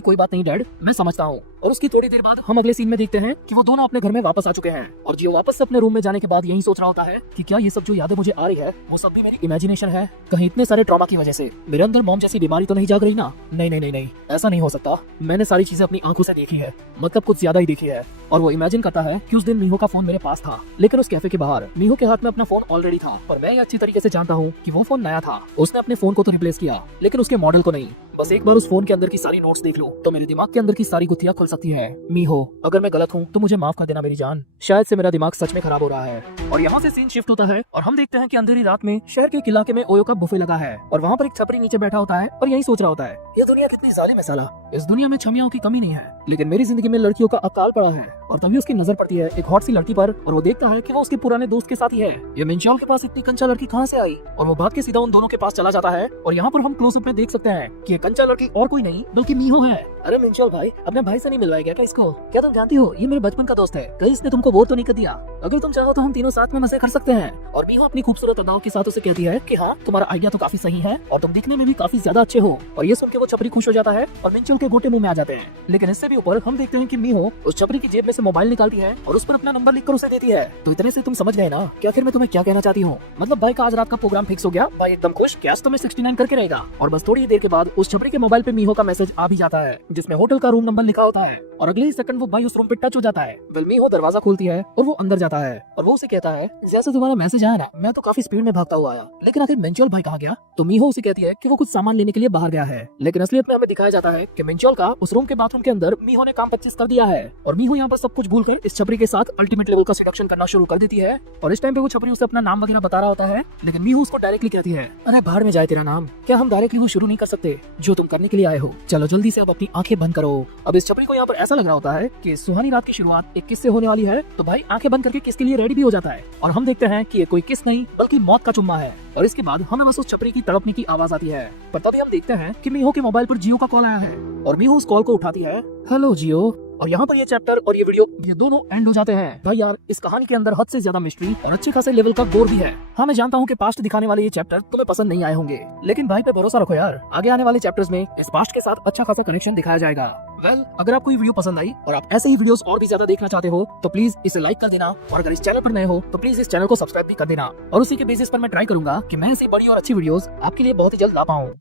कोई बात नहीं डैड, मैं समझता हूँ। और उसकी थोड़ी देर बाद हम अगले सीन में देखते हैं कि वो दोनों अपने घर में वापस आ चुके हैं और जियो वापस से अपने रूम में जाने के बाद यही सोच रहा होता है कि क्या ये सब जो यादें मुझे आ रही है वो सब भी मेरी इमेजिनेशन है, कहीं इतने सारे ट्रॉमा की वजह से मेरे अंदर मॉम जैसी बीमारी तो नहीं जाग रही ना। नहीं नहीं नहीं नहीं, ऐसा नहीं हो सकता, मैंने सारी चीजें अपनी आंखों से देखी है, मतलब कुछ ज्यादा ही देखी है। और वो इमेजिन करता है कि उस दिन मीहो का फोन मेरे पास था, लेकिन उस कैफे के बाहर मीहो के हाथ में अपना फोन ऑलरेडी था और मैं ये अच्छी तरीके से जानता हूँ कि वो फोन नया था। उसने अपने फोन को तो रिप्लेस किया लेकिन उसके मॉडल को नहीं। बस एक बार उस फोन के अंदर की सारी नोट्स देख लूं तो मेरे दिमाग के अंदर की सारी गुत्थियां खुल सकती है। मीहो, अगर मैं गलत हूँ तो मुझे माफ कर देना मेरी जान, शायद से मेरा दिमाग सच में खराब हो रहा है। और यहाँ से सीन शिफ्ट होता है और हम देखते हैं कि अंधेरी रात में शहर के एक इलाके में ओयो का बुफे लगा है और वहाँ पर एक छपरी नीचे बैठा होता है और यही सोच रहा होता है, ये दुनिया कितनी जालिम है साला, इस दुनिया में छमियाओं की कमी नहीं है लेकिन मेरी जिंदगी में लड़कियों का अकाल पड़ा है। और तभी उसकी नजर पड़ती है एक हॉट सी लड़की पर और वो देखता है कि वो उसके पुराने दोस्त के साथ ही है। ये मिंचाओ के पास इतनी कंचा लड़की कहाँ से आई? और वो भाग के सीधा उन दोनों के पास चला जाता है और यहाँ पर हम क्लोजअप में देख सकते हैं कि ये कंचा लड़की और कोई नहीं बल्कि मीहो है। अरे मिंचाओ भाई, अपने भाई से नहीं मिलवाएगा क्या इसको? क्या तुम जानती हो ये मेरे बचपन का दोस्त है, कहीं इसने तुमको बोर तो नहीं कर दिया? अगर तुम चाहो तो हम तीनों साथ में मजे कर सकते हैं। और मीहो अपनी खूबसूरत अदाओं के साथ उसे कहती है कि हाँ तुम्हारा आइडिया तो काफी सही है और तुम दिखने में भी काफी ज्यादा अच्छे हो। और ये सुन के वो छपरी खुश हो जाता है और मिंचल के गोटे मुंह में आ जाते हैं। लेकिन इससे भी ऊपर हम देखते हैं कि मीहो उस छपरी की जेब में से मोबाइल निकालती है और उस पर अपना नंबर लिखकर उसे देती है। तो इतने से तुम समझ गए ना क्या फिर मैं तुम्हें क्या कहना चाहती हूँ? मतलब भाई का आज रात का प्रोग्राम फिक्स हो गया, भाई एकदम खुश, कैश तो मैं 69 करके रहेगा। और बस थोड़ी देर के बाद उस छपरी के मोबाइल पे मीहो का मैसेज आ भी जाता है जिसमें होटल का रूम नंबर लिखा होता है और अगले ही सेकंड वो भाई उस रूम पे टच हो जाता है। वेल मीहो दरवाजा खोलती है और वो अंदर जाता है और वो उसे कहता है जैसे तुम्हारा मैसेज आया ना मैं तो काफी स्पीड में भागता हुआ आया, लेकिन आखिर मिंचोल भाई कहाँ गया? तो मीहो उसे कहती है कि वो कुछ सामान लेने के लिए बाहर गया है, लेकिन असलियत में हमें दिखाया जाता है कि मिंचोल का उस रूम के बाथरूम के अंदर मीहो ने काम 25 कर दिया है। और मीहो यहाँ पर सब कुछ भूलकर इस छपरी के साथ अल्टीमेट लेवल का सिडक्शन करना शुरू कर देती है। और इस टाइम पे वो छपरी उसे अपना नाम वगैरह बता रहा होता है लेकिन मीहो उसको डायरेक्टली कहती है अरे बाहर में जाए तेरा नाम, क्या हम डायरेक्टली वो शुरू नहीं कर सकते जो तुम करने के लिए आए हो? चलो जल्दी से अब अपनी आंखें बंद करो। अब इस छपरी को यहाँ पर ऐसा लग रहा होता है कि सुहानी रात की शुरुआत एक किस से होने वाली है, तो भाई आंखें बंद करके किस के लिए रेडी भी हो जाता है। और हम देखते हैं कि ये कोई किस नहीं बल्कि मौत का चुम्मा है। और इसके बाद हमें बस उस छपरी की तड़पने की आवाज आती है। पर तभी हम देखते हैं कि मीहो के मोबाइल पर जियो का कॉल आया है और मीहो उस कॉल को उठाती है, हेलो जियो। और यहाँ पर ये चैप्टर और ये वीडियो ये दोनों एंड हो जाते हैं। भाई यार इस कहानी के अंदर हद से ज्यादा मिस्ट्री और अच्छे खासे लेवल का गोर भी है। हाँ मैं जानता हूँ कि पास्ट दिखाने वाले ये चैप्टर तुम्हें पसंद नहीं आए होंगे, लेकिन भाई पे भरोसा रखो यार, आगे आने वाले चैप्टर्स में इस पास्ट के साथ अच्छा खासा कनेक्शन दिखाया जाएगा। वेल अगर आपको ये वीडियो पसंद आई और आप ऐसे ही वीडियोस और भी ज्यादा देखना चाहते हो तो प्लीज इसे लाइक कर देना और अगर इस चैनल पर नए हो तो प्लीज इस चैनल को सब्सक्राइब भी कर देना। और उसी के बेसिस पर मैं ट्राई करूंगा कि मैं ऐसी बड़ी और अच्छी वीडियोस आपके लिए बहुत ही जल्द ला पाऊँ।